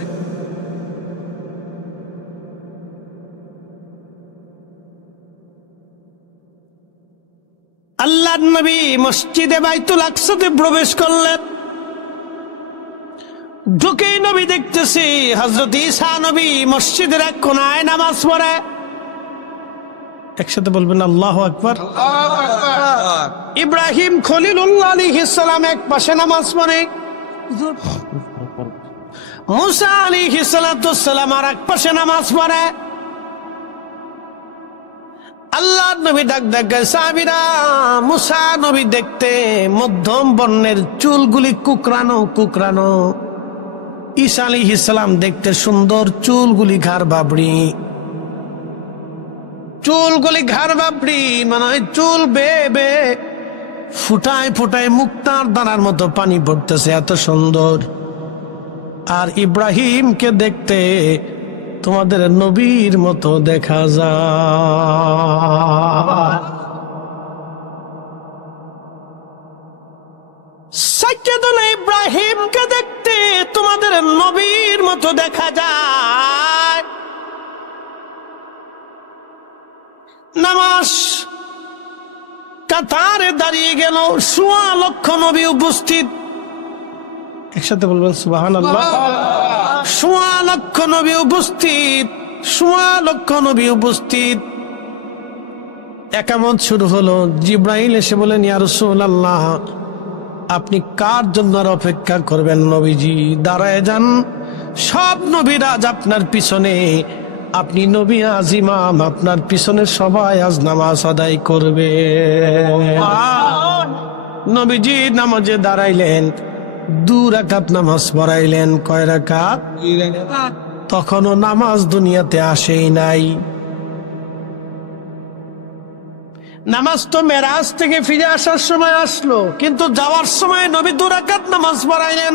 আল্লাহর নবী মসজিদে বাইতুল আকসাতে প্রবেশ করলেন। ঢুকেই নবী দেখতেছি হযরত ঈসা নবী মসজিদের এক কোনায় নামাজ পড়ে। একসাথে বলবেন আল্লাহু আকবার। ইব্রাহিম খলিলুল্লাহ আলাইহিস সালাম এক পাশে নামাজ পড়ে, মুসা আলাইহিস সালাম আর এক পাশে নামাজ পড়ে। আল্লাহ নবী ডাক সাহাবীরা, মুসা নবী দেখতে মধ্যম বর্ণের, চুলগুলি কুকরানো কুকরানো। ঈসা আলাইহিস সালাম দেখতে সুন্দর, চুলগুলি ঘাড় বাবড়ি। চুলগুলি ঘাড় বাবড়ি মানে হয় চুল বেয়ে বেয়ে ফুটায় ফুটায় মুক্তার দানার মতো পানি পড়তেছে, এত সুন্দর। আর ইব্রাহিমকে দেখতে তোমাদের নবীর মতো দেখা যায়। যেদিন ইব্রাহিমকে দেখতে তোমাদের নবীর মতো দেখা যায়, নামাজ কাতারে দাঁড়িয়ে গেল, ১.৫ লক্ষ নবী উপস্থিত। একসাথে বলবেন সুবহানাল্লাহ। ১.৫ লক্ষ নবী উপস্থিত, ১.৫ লক্ষ নবী উপস্থিত। একামত শুরু হলো। জিব্রাইল এসে বলেন, ইয়া রাসূলুল্লাহ, আপনি কার জন্য আর অপেক্ষা করবেন? নবীজি দাঁড়ায় যান, সব নবীরা আজ আপনার পিছনে, আপনি নবী আজ ইমাম, আপনার পিছনে সবাই আজ নামাজ আদায় করবে। নবীজি নামাজে দাঁড়াইলেন, ২ রাকাত নামাজ পড়াইলেন। কয় রাকাত? তখনও নামাজ দুনিয়াতে আসেই নাই। নামাজ তো মেরাজ থেকে ফিরে আসার সময় আসলো, কিন্তু যাওয়ার সময় নবী ২ রাকাত নামাজ পড়াইলেন।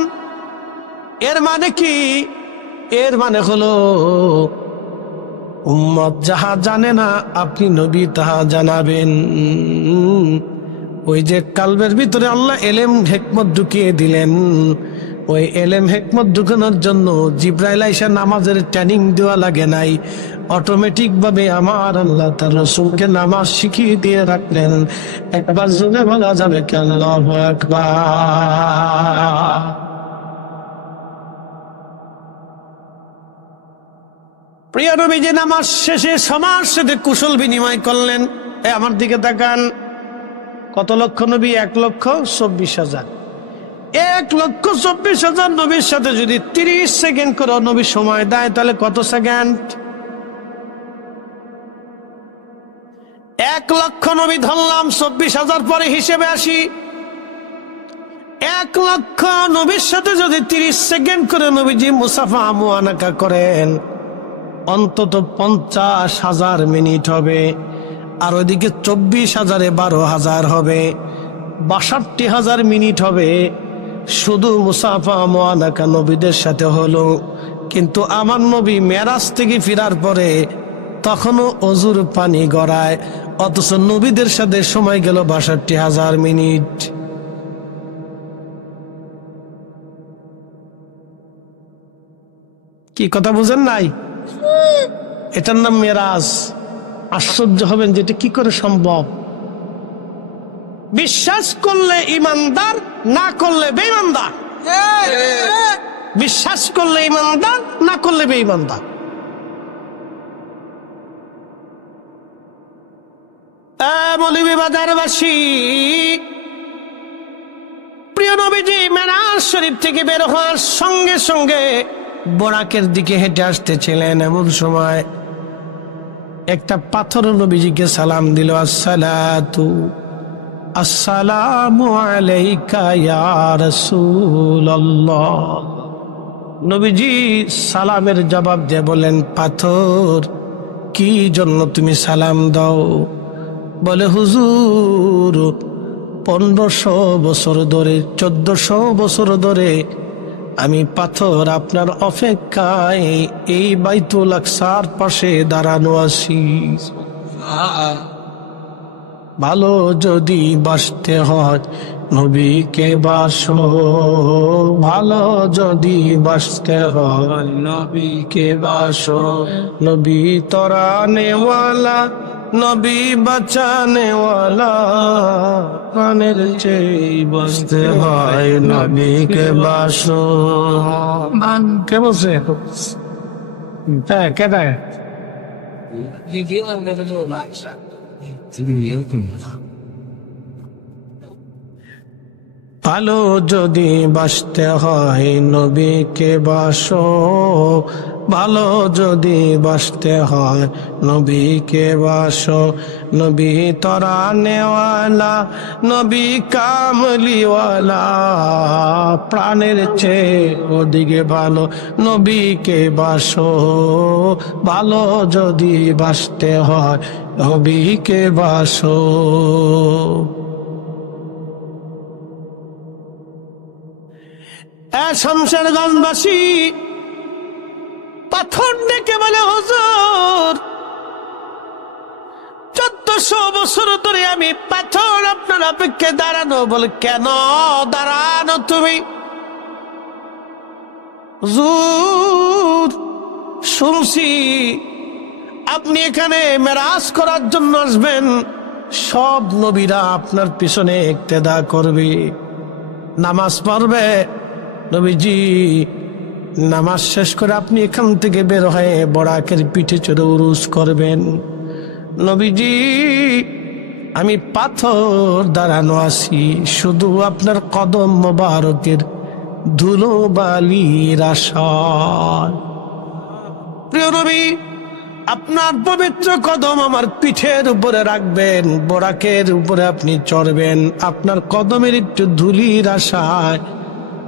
এর মানে কি? এর মানে হলো উম্মত যাহা জানে না আপনি নবী তাহা জানাবেন। ওই যে কালবের ভিতরে আল্লাহ এলেম হিকমত ঢুকিয়ে দিলেন, ওই এলেম হিকমত ঢুকানোর জন্য জিব্রাইল আইসা নামাজের ট্রেনিং দেওয়া লাগে নাই, অটোমেটিক ভাবে আমার আল্লাহ তার রাসূলকে নামাজ শিখিয়ে দিয়ে রাখলেন। একবার জোরে বলা যাবে কি আল্লাহু আকবার। প্রিয় নবীজি নামাজ শেষে সবার সাথে কুশল বিনিময় করলেন। আমার দিকে তাকান, কত লক্ষ নবী? ১,২৪,০০০। ১,২৪,০০০ নবীর সাথে যদি ৩০ সেকেন্ড করে নবী সময় দেয়, তাহলে কত সেকেন্ড? ১ লক্ষ নবী ধরলাম, ২৪,০০০ পরে হিসেবে আসি। ১ লক্ষ নবীর সাথে যদি ৩০ সেকেন্ড করে নবীজি মুসাফা মুআনাকা করেন, অন্তত ৫০,০০০ মিনিট হবে। আর ওইদিকে ২৪,০০০-এ ১২,০০০ হবে, ৬২,০০০ মিনিট হবে। শুধু মুসাফা মুআনাকা নবীদের সাথে হলো, কিন্তু আমার নবী মেরাজ থেকে ফিরার পরে তখনও অজুর পানি গড়ায়, অথচ নবীদের সাথে সময় গেল ৬২,০০০ মিনিট। কি কথা বুঝেন নাই? এটার নাম মেরাজ। আশ্চর্য হবেন যেটা কি করে সম্ভব। বিশ্বাস করলে ইমানদার, না করলে বেঈমানদার। বিশ্বাস করলে ইমানদার, না করলে বেঈমানদার। মৌলভীবাজারবাসী, প্রিয় নবীজি মেরাজ শরীফ থেকে বের হওয়ার সঙ্গে সঙ্গে বরাকের দিকে হেঁটে আসতেছিলেন। এমন সময় একটা পাথর নবীজিকে সালাম দিল, আসসালাতু আসসালামু আলাইকা ইয়া রাসূলুল্লাহ। নবীজি সালামের জবাব দিয়ে বলেন, পাথর কি জন্য তুমি সালাম দাও? বলে, হুজুর ১৫০০ বছর ধরে, ১৪০০ বছর ধরে আমি পাথর আপনার অপেক্ষায় এই বাইতুল আকসার পাশে দাঁড়ানো আছি। ভালো যদি বাসতে হয় নবীকে বাসো, ভালো যদি বাসতে হয় নবীকে বাসো। নবী তরানেওয়ালা, নবী বাঁচানেওয়ালা, প্রাণের চেয়ে বাসতে হয় নবীকে বাসো। কে বলছে? হ্যাঁ, কেটা? ভালো যদি বাসতে হয় নবীকে বাসো, ভালো যদি বাসতে হয় নবীকে বাসো। নবী তরানেওয়ালা, নবী কামলিওয়ালা, প্রাণের চেয়ে ওদিকে ভালো নবীকে বাসো। ভালো যদি বাসতে হয় নবীকে বাসো। শমশেরগঞ্জবাসী পাথর ডেকে বলে, হুজুর 1400 বছর ধরে আমি পাথর আপনার অপেক্ষায় দাঁড়ানো। বলে কেন দাঁড়ানো তুমি? হুজুর, শুনছি আপনি এখানে মেরাজ করার জন্য আসবেন, সব নবীরা আপনার পিছনে ইক্তেদা করবে, নামাজ পড়বে। নবীজি নামাজ শেষ করে আপনি এখান থেকে বের হয়ে বরাকের পিঠে চড়ে উরুস করবেন। নবীজি, আমি পাথর দাঁড়ানো আছি, শুধু আপনার কদম মোবারকের ধুলো বালির আশায়। প্রিয় নবী, আপনার পবিত্র কদম আমার পিঠের উপরে রাখবেন, বরাকের উপরে আপনি চড়বেন। আপনার কদমের একটু ধুলির আশায়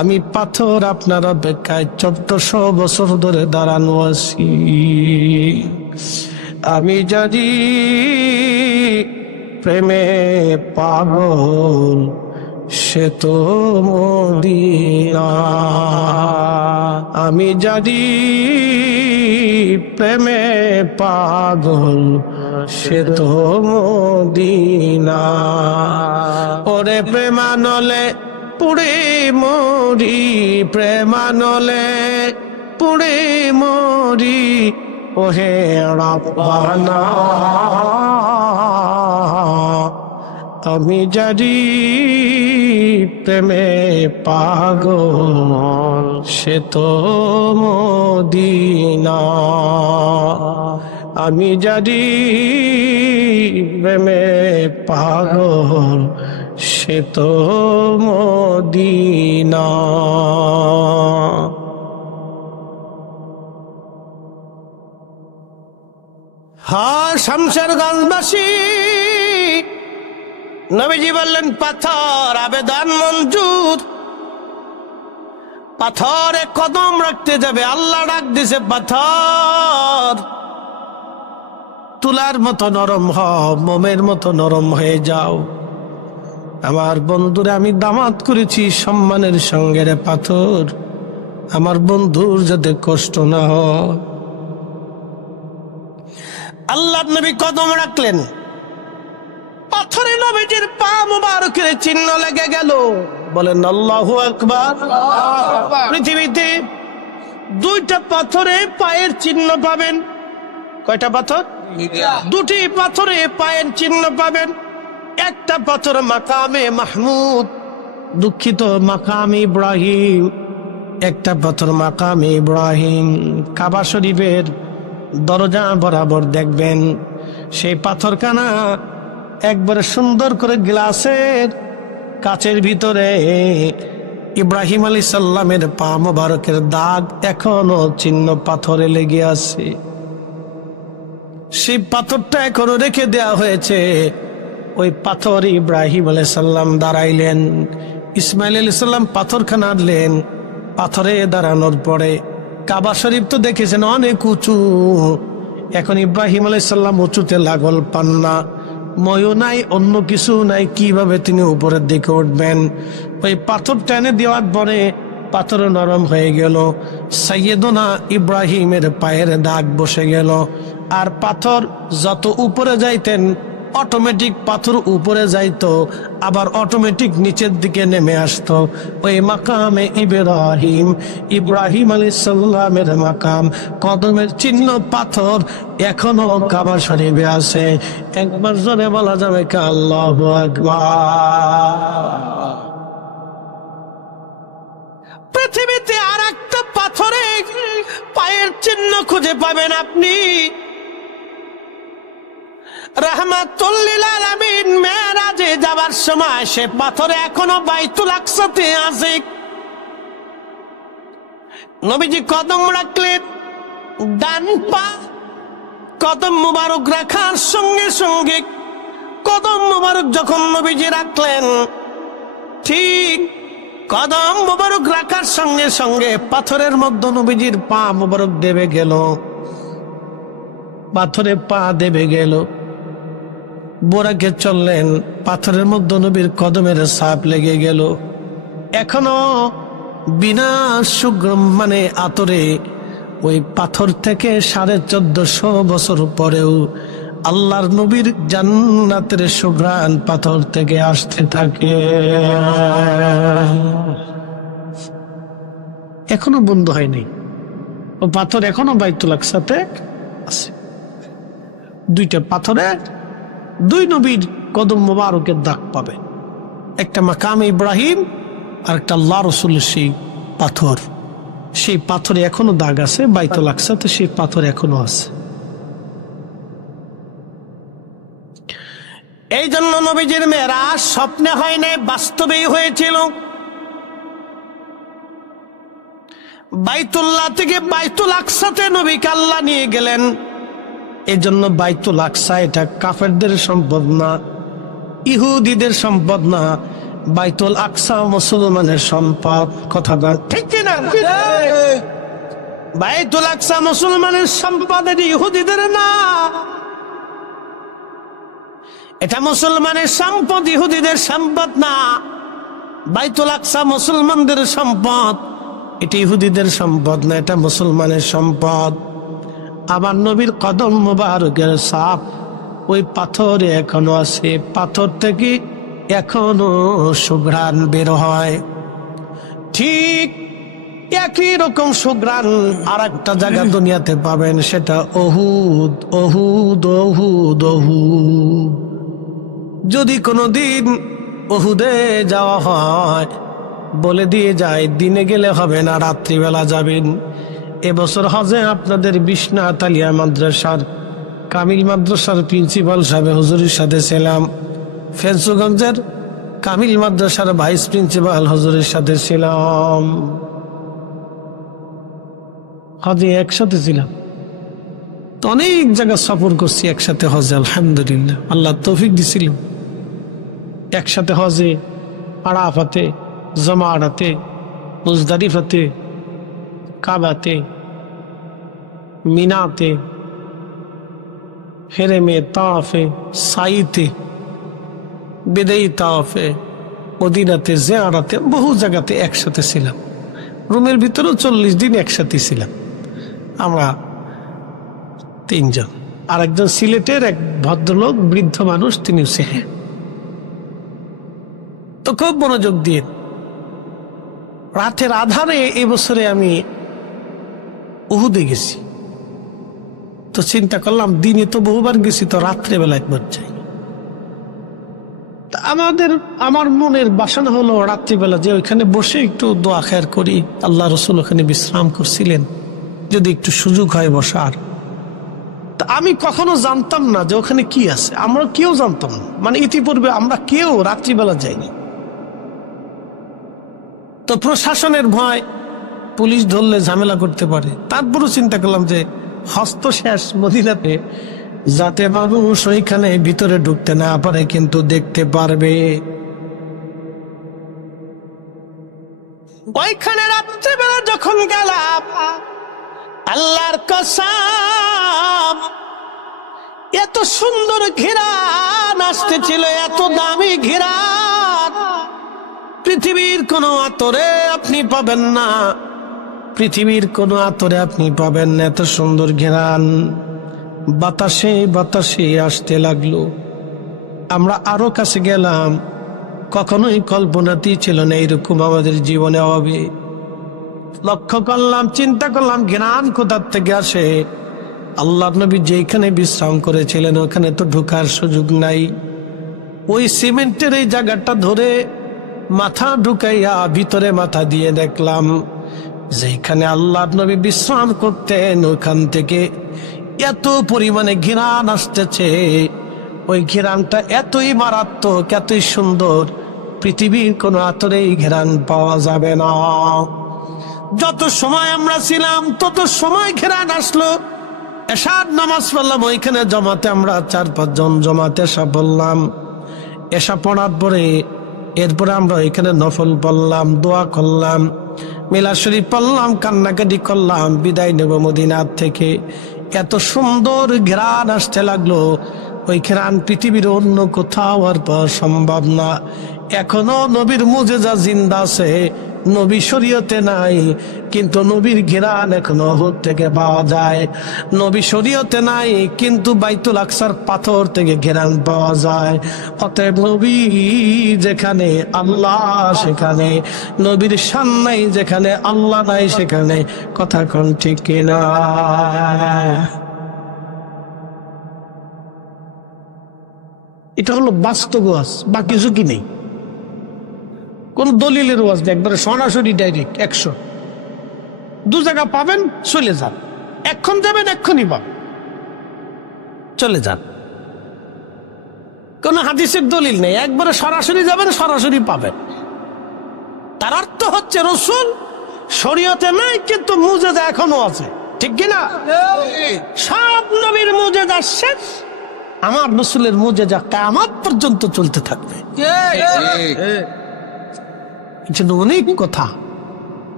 আমি পাথর আপনার অপেক্ষায় 1400 বছর ধরে দাঁড়ানো আছি। আমি জানি প্রেমে পাগল সে তো মদিনা, আমি জানি প্রেমে পাগল সে তো মদিনা। ওরে প্রেমানলে পুড়ে মরি, প্রেমানলে পুড়ে মরি, ওহে রাব্বানা আমি জানি প্রেমে পাগল সে তো মদিনা, আমি জানি প্রেমে পাগল সে তো মদিনা। হ্যাঁ শামশেরগঞ্জবাসী, নবীজি বললেন পাথর আবেদন মঞ্জুর। পাথরে কদম রাখতে যাবে, আল্লাহ ডাক দিছে পাথর তুলার মতো নরম হও, মোমের মতো নরম হয়ে যাও। আমার বন্ধুরা আমি দামাত করেছি সম্মানের সঙ্গে রে পাথর, আমার বন্ধুর যাতে কষ্ট না হয়। আল্লাহর নবী কদম রাখলেন, পাথরে নবীজির পা মুবারকের চিহ্ন লেগে গেল। বলেন আল্লাহু আকবার। পৃথিবীতে 2টা পাথরে পায়ের চিহ্ন পাবেন। কয়টা পাথর? 2টি পাথরে পায়ের চিহ্ন পাবেন। একটা পাথর মাকামে মাহমুদ, দুঃখিত মাকামে ইব্রাহিম। একটা পাথর মাকামে ইব্রাহিম, কাবা শরীফের দরজা বরাবর দেখবেন সেই পাথরখানা একবারে সুন্দর করে গ্লাসের কাচের ভিতরে ইব্রাহিম আলাইহিস সালামের পা মোবারকের দাগ এখনো চিহ্ন পাথরে লেগে আছে। সেই পাথরটা এখনো রেখে দেয়া হয়েছে। ওই পাথর ইব্রাহিম আলাইহিস সালাম দাঁড়াইলেন, ইসমাইল আলাইহিস সালাম পাথরখানা আনলেন। পাথরে দাঁড়ানোর পরে কাবা শরীফ তো দেখেছেন অনেক উঁচু, এখন ইব্রাহিম আলাইহিস সালাম উঁচুতে লাগল পান না, ময়ও নাই, অন্য কিছু নাই, কিভাবে তিনি উপরের দিকে উঠবেন। ওই পাথর টেনে দেওয়ার পরে পাথর নরম হয়ে গেল, সাইয়েদনা ইব্রাহিমের পায়ের দাগ বসে গেল। আর পাথর যত উপরে যাইতেন অটোমেটিক পাথর উপরে যাইতো, আবার অটোমেটিক নিচের দিকে নেমে আসতো। ওই মাকামে ইব্রাহিম, ইব্রাহিম আলাইহিস সালামের মাকাম, কদমের চিহ্ন পাথর এখনো কাবা শরীফে আছে। একবার জোরে বলা যাবে কা আল্লাহু আকবার। পৃথিবীতে আর একটা পাথরে পায়ের চিহ্ন খুঁজে পাবেন আপনি, রাহমাতুল লিল আলামিন মেরাজে যাবার সময় সে পাথরে এখনো বাইতুল আকসাতে আছে। নবীজি কদম রাখলেন, ডান পা কদম মুবারক রাখার সঙ্গে সঙ্গে কদম মুবারক যখন নবীজি রাখলেন, ঠিক কদম মুবারক রাখার সঙ্গে সঙ্গে পাথরের মধ্যে নবীজির পা মুবারক দেবে গেল, পাথরে পা দেবে গেল। বোরাকে চললেন, পাথরের মধ্যে নবীর কদমের ছাপ লেগে গেল। এখনো বিনা মানে আতরে ওই পাথর থেকে 1450 বছর পরেও আল্লাহর নবীর জান্নাতের সুঘ্রাণ পাথর থেকে আসতে থাকে। এখনো বন্ধ হয়নি, ও পাথর এখনো বাইতুল আকসাতে আছে। দুইটা পাথরে দুই নবীর কদম মোবারকের দাগ পাবে, একটা মাকাম ইব্রাহিম আর একটা আল্লাহ রসুলের সেই পাথর। সেই পাথরে এখনো দাগ আছে, বাইতুল আকসাতে সেই পাথর এখনো আছে। এই জন্য নবীজির মেরাজ স্বপ্নে হয় নাই, বাস্তবেই হয়েছিল। বাইতুল্লাহ থেকে বাইতুল আকসাতে নবীকে আল্লাহ নিয়ে গেলেন। এই জন্য বাইতুল আকসা এটা কাফেরদের সম্পদ না, ইহুদিদের সম্পদ না, বাইতুল আকসা মুসলমানের সম্পদ। কথাটা ঠিক কিনা? বাইতুল আকসা মুসলমানের সম্পদ, এটা ইহুদিদের না। এটা মুসলমানের সম্পদ, ইহুদিদের সম্পদ না। বাইতুল আকসা মুসলমানদের সম্পদ, এটা ইহুদিদের সম্পদ না, এটা মুসলমানের সম্পদ। আমার নবীর কদম মুবারকের ছাপ ওই পাথরে এখনো আছে, পাথর থেকে এখনো সুঘ্রাণ বের হয়। ঠিক একই রকম সুঘ্রাণ আর একটা জায়গা দুনিয়াতে পাবেন, সেটা উহুদ। উহুদ উহুদ উহুদ। যদি কোনোদিন উহুদে যাওয়া হয়, বলে দিয়ে যায় দিনে গেলে হবে না, রাত্রিবেলা যাবেন। এবছর হজে আপনাদের বিশ্বনাথ আলিয়া মাদ্রাসার কামিল মাদ্রাসার প্রিন্সিপাল সাহেব হুজুরের সাথে ছিলাম, ফেরসুগঞ্জের কামিল মাদ্রাসার ভাইস প্রিন্সিপাল হুজুরের সাথে ছিলাম, হজে একসাথে ছিলাম। অনেক জায়গা সফর করছি একসাথে হজে, আলহামদুলিল্লাহ, আল্লাহ তৌফিক দিছিল। একসাথে হজে, আরাফাতে, জমারাতে, মুজদালিফাতে, কাবাতে, মিনাতে, হেরেমে, তাওয়াফে, সাইতে, বিদায়ী তাওয়াফে, মদিনাতে, জিয়ারাতে, বহু জায়গাতে একসাথে ছিলাম। রুমের ভিতরেও 40 দিন একসাথে ছিলাম আমরা তিনজন। আর একজন সিলেটের এক ভদ্রলোক, বৃদ্ধ মানুষ, তিনি ছিলেন। তো খুব মনোযোগ দিয়ে রাতের আধারে এবছরে আমি উহুদে গেছি। তো চিন্তা করলাম দিনে তো বহুবার গেছি, তো রাত্রেবেলা একবার যাই। আমার মনের বাসনা হলো রাত্রিবেলা যে ওইখানে বসে একটু দোয়া খেয়ার করি। আল্লাহ রসুল ওখানে বিশ্রাম করছিলেন, যদি একটু সুযোগ হয় বসার। তা আমি কখনো জানতাম না যে ওখানে কি আছে, আমরা কেউ জানতাম না, মানে ইতিপূর্বে আমরা কেউ রাত্রিবেলা যাইনি। তো প্রশাসনের ভয়, পুলিশ ধরলে ঝামেলা করতে পারে, তারপরও চিন্তা করলাম যে হস্ত শেষ মদিনাতে, যাতে মানুষ ওইখানে ভিতরে ঢুকতে না পারে কিন্তু দেখতে পারবে। ওইখানে রাত্রিবেলা যখন গেলাম, আল্লাহর কসম, এত সুন্দর ঘিরান আসতেছিল, এত দামি ঘিরান, পৃথিবীর কোনো আতরে আপনি পাবেন না, পৃথিবীর কোনো আতরে আপনি পাবেন না এত সুন্দর ঘিরান। বাতাসে বাতাসে আসতে লাগলো। আমরা আরো কাছে গেলাম, কখনোই কল্পনাতেই ছিল না এরকম আমাদের জীবনে হবে। লক্ষ্য করলাম, চিন্তা করলাম ঘিরান কোথার থেকে আসে। আল্লাহর নবী যেখানে বিশ্রাম করেছিলেন ওখানে তো ঢোকার সুযোগ নাই। ওই সিমেন্টের এই জায়গাটা ধরে মাথা ঢুকাইয়া ভিতরে মাথা দিয়ে দেখলাম যেখানে আল্লাহর নবী বিশ্রাম করতেন ওখান থেকে এত পরিমাণে ঘিরান আসতেছে। ওই ঘিরানটা এতই মারাত্মক, এতই সুন্দর, পৃথিবীর কোনো আতরেই ঘিরান পাওয়া যাবে না। যত সময় আমরা ছিলাম তত সময় ঘিরান আসলো। এশার নামাজ পড়লাম ওইখানে জমাতে, আমরা 4-5 জন জমাতে এশা পড়লাম। এশা পড়ার পরে এরপরে আমরা ওইখানে নফল পড়লাম, দোয়া করলাম, মিলাদ শরীফ পড়লাম, কান্নাকাটি করলাম, বিদায় নেব মদিনার থেকে। এত সুন্দর ঘ্রাণ আসতে লাগলো, ওই ঘ্রাণ পৃথিবীর অন্য কোথাও আর পাওয়া সম্ভব না। এখনো নবীর মুজেজা জিন্দা আছে, নবী শরীয়তে নাই, কিন্তু নবীর ঘেরান এখন উহুদ থেকে পাওয়া যায়। নবী শরীয়তে নাই, কিন্তু বাইতুল আকসার পাথর থেকে ঘেরান পাওয়া যায়। অতএব নবী যেখানে আল্লাহ সেখানে, নবীর শান নাই যেখানে আল্লাহ নাই সেখানে। কথা কোন ঠিক কিনা? এটা হলো বাস্তব ওয়াজ, বাকি ঝুঁকি নেই, কোন দলিলের ওয়াজ নেই, একবারে সরাসরি ডাইরেক্ট 100। দু জায়গা পাবেন, চলে যান, এক্ষণ যাবেন এক্ষুনি পাবেন, চলে যান। কোন হাদিসের দলিল নেই, একবারে সরাসরি যাবেন, সরাসরি পাবেন। তার অর্থ হচ্ছে রসুল শরীয়তে নাই, কিন্তু মুজেজা এখনো আছে, ঠিক কিনা? সব নবীর মুজেজা শেষ, আমার রসুলের মুজেজা কিয়ামত পর্যন্ত চলতে থাকবে। অনেক কথা,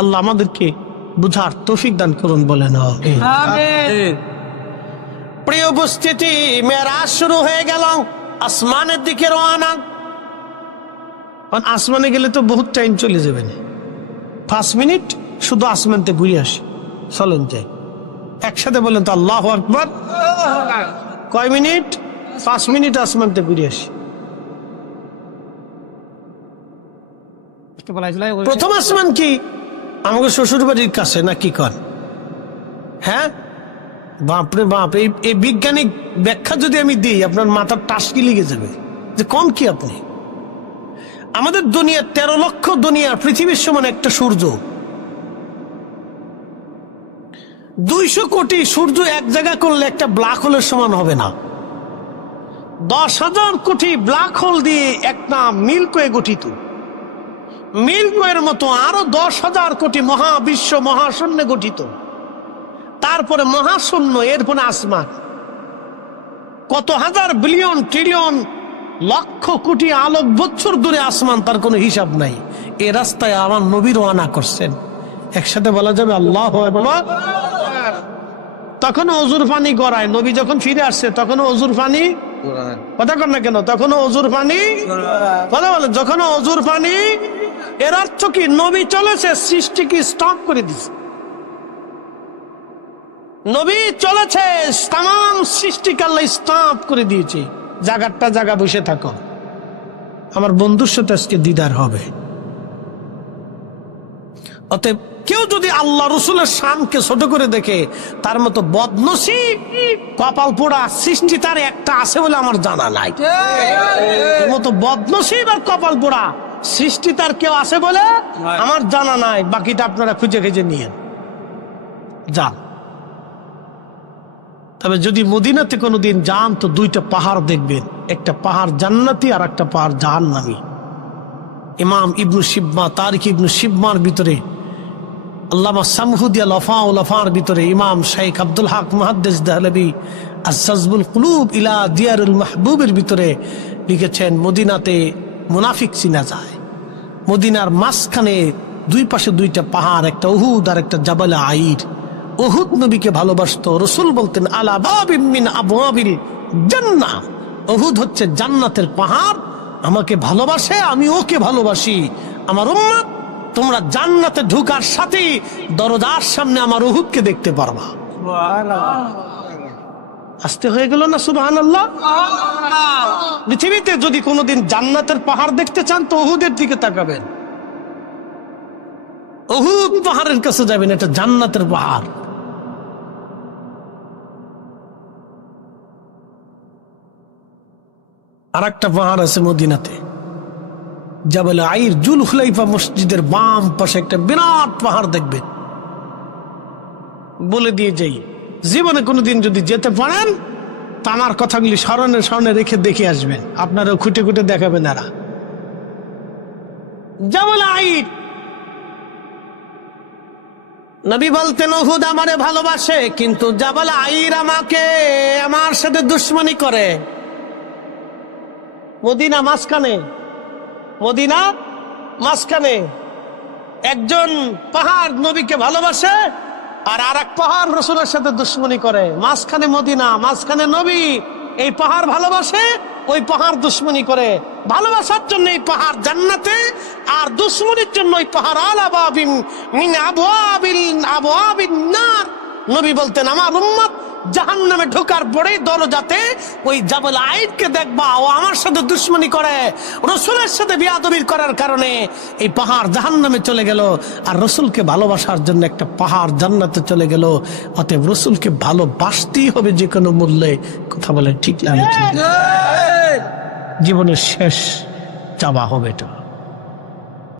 আল্লাহ আমাদেরকে বুঝার তৌফিক দান করুন, বলেন আমিন। প্রিয় উপস্থিতি, মেরাজ শুরু হয়ে গেল, আসমানের দিকে রওনা। আসমানে গেলে তো বহুত টাইম চলে যাবে না, 5 মিনিট শুধু আসমানতে ঘুরে আসি, চলেন যাই একসাথে, বলেন তো আল্লাহু আকবার। কয় মিনিট? 5 মিনিট আসমানতে ঘুরে আসি। প্রথম আসমান কি? আমাকে শ্বশুর বাড়ির কাছে, নাকি কন? হ্যাঁ, বাপরে বাপ, এই বিজ্ঞানিক ব্যাখ্যা যদি আমি দিই, আপনার মাথার টাসকি লেগে যাবে যে কম কি আপনি। আমাদের দুনিয়া 13 লক্ষ দুনিয়া, পৃথিবীর সমান একটা সূর্য। 200 কোটি সূর্য এক জায়গা করলে একটা ব্ল্যাক হোলের সমান হবে না। 10,000 কোটি ব্ল্যাক হোল দিয়ে একটা মিল্কওয়ে গঠিত। মিল্কওয়ের মতো আরো 10,000 কোটি মহাবিশ্ব মহাশূন্যে গঠিত। তারপরে মহাশূন্য, এরপরে আসমান। কত হাজার বিলিয়ন ট্রিলিয়ন লক্ষ কোটি আলোক বছর দূরে আসমান, তার কোনো হিসাব নাই। এ রাস্তায় আমার নবী রওনা করছেন, একসাথে বলা যাবে আল্লাহু আকবার। তখন অজুর পানি গড়ায়, নবী যখন ফিরে আসছে তখন অজুর পানি, কথা কর না কেন, তখন অজুর পানি, কথা বলেন, যখন অজুর পানি। এর অর্থ কি? নবী চলেছে, সৃষ্টিকে স্টপ করে দিছে। নবী চলেছে, তাম সৃষ্টিকে আল্লাহ স্টপ করে দিয়েছে। জায়গাটা জায়গা বসে থাকো, আমার বন্ধুর সাথে আজকে দিদার হবে। অতএব কেউ যদি আল্লাহ রসুলের শানকে ছোট করে দেখে, তার মতো বদনসিব কপাল পোড়া সৃষ্টি তার একটা আছে বলে আমার জানা নাই। এর মতো বদনসিব আর কপাল পোড়া সৃষ্টি তার কেউ আছে বলে আমার জানা নাই। বাকিটা আপনারা খুঁজে খুঁজে নিয়ে যান। তবে যদি মদিনাতে কোনোদিন যান, তো 2টা পাহাড় দেখবেন, একটা পাহাড় জান্নাতি আর একটা পাহাড় জাহান্নামী। ইমাম ইবনু শিবমা, তারিখ ইবনু শিবমার ভিতরে, আল্লামা সামহুদিয়া লফা ও লফার ভিতরে ইমাম শাইখ আব্দুল হক মুহাদ্দিস দেহলভী আস-সাজবুল কুলুব ইলা দিয়ারুল মাহবুবের ভিতরে লিখেছেন, মদিনাতে মুনাফিক চিনা যায়। মদিনার মাঝখানে 2 পাশে 2টা পাহাড়, একটা উহুদ আর একটা জাবাল আইর। উহুদ নবীকে ভালোবাসতো, রসুল বলতেন আলা বাবিম মিন আবওয়াবিল জান্নাহ, উহুদ হচ্ছে জান্নাতের পাহাড়, আমাকে ভালোবাসে, আমি ওকে ভালোবাসি। আমার উম্মত, তোমরা জান্নাতে ঢোকার সাথেই দরজার সামনে আমার উহুদকে দেখতে পারবা। আসতে হয়ে গেল না? সুবহানাল্লাহ। পৃথিবীতে যদি কোনোদিন জান্নাতের পাহাড় দেখতে চান, তো উহুদের দিকে তাকাবেন, উহুদ পাহাড়ের কাছে যাবেন, এটা জান্নাতের পাহাড়। আর একটা পাহাড় আছে মদিনাতে, জাবাল আইর, জুল হুলাইফা মসজিদের বাম পাশে একটা বিরাট পাহাড় দেখবেন। বলে দিয়ে যাই, জীবনে কোনোদিন যদি যেতে পারেন, তা আমার কথাগুলি স্মরণে স্মরণে রেখে দেখে আসবেন, আপনারাও খুঁটে খুঁটে দেখাবেন। এরা জাবাল আইর, নবী বলতেন উহুদ আমারে ভালোবাসে, কিন্তু জাবাল আইর আমাকে, আমার সাথে দুশ্মনী করে। মদিনা মাঝখানে, মদিনা মাঝখানে একজন পাহাড় নবীকে ভালোবাসে, আর আরেক পাহাড় রসুলের সাথে দুশ্মনী করে। মাঝখানে মদিনা, মাঝখানে নবী। এই পাহাড় ভালোবাসে, ওই পাহাড় দুশ্মনী করে। ভালোবাসার জন্য এই পাহাড় জান্নাতে, আর দুশ্মনীর জন্য ওই পাহাড় আলা বাবিন মিন আবওয়াবিন নার। নবী বলতেন আমার উম্মত জাহান্নামে ঢোকার পরে দরজাতে ওই জাবল আইদকে দেখবা, ও আমার সাথে দুশ্মনী করে, রসুলের সাথে বিয়াদবি করার কারণে এই পাহাড় জাহান্নামে চলে গেল, আর রসুলকে ভালোবাসার জন্য একটা পাহাড় জান্নাতে চলে গেল। অতএব রসুলকে ভালোবাসতেই হবে যে কোনো মূল্যে। কথা বলে ঠিক না? জীবনের শেষ চাওয়া হবে এটা।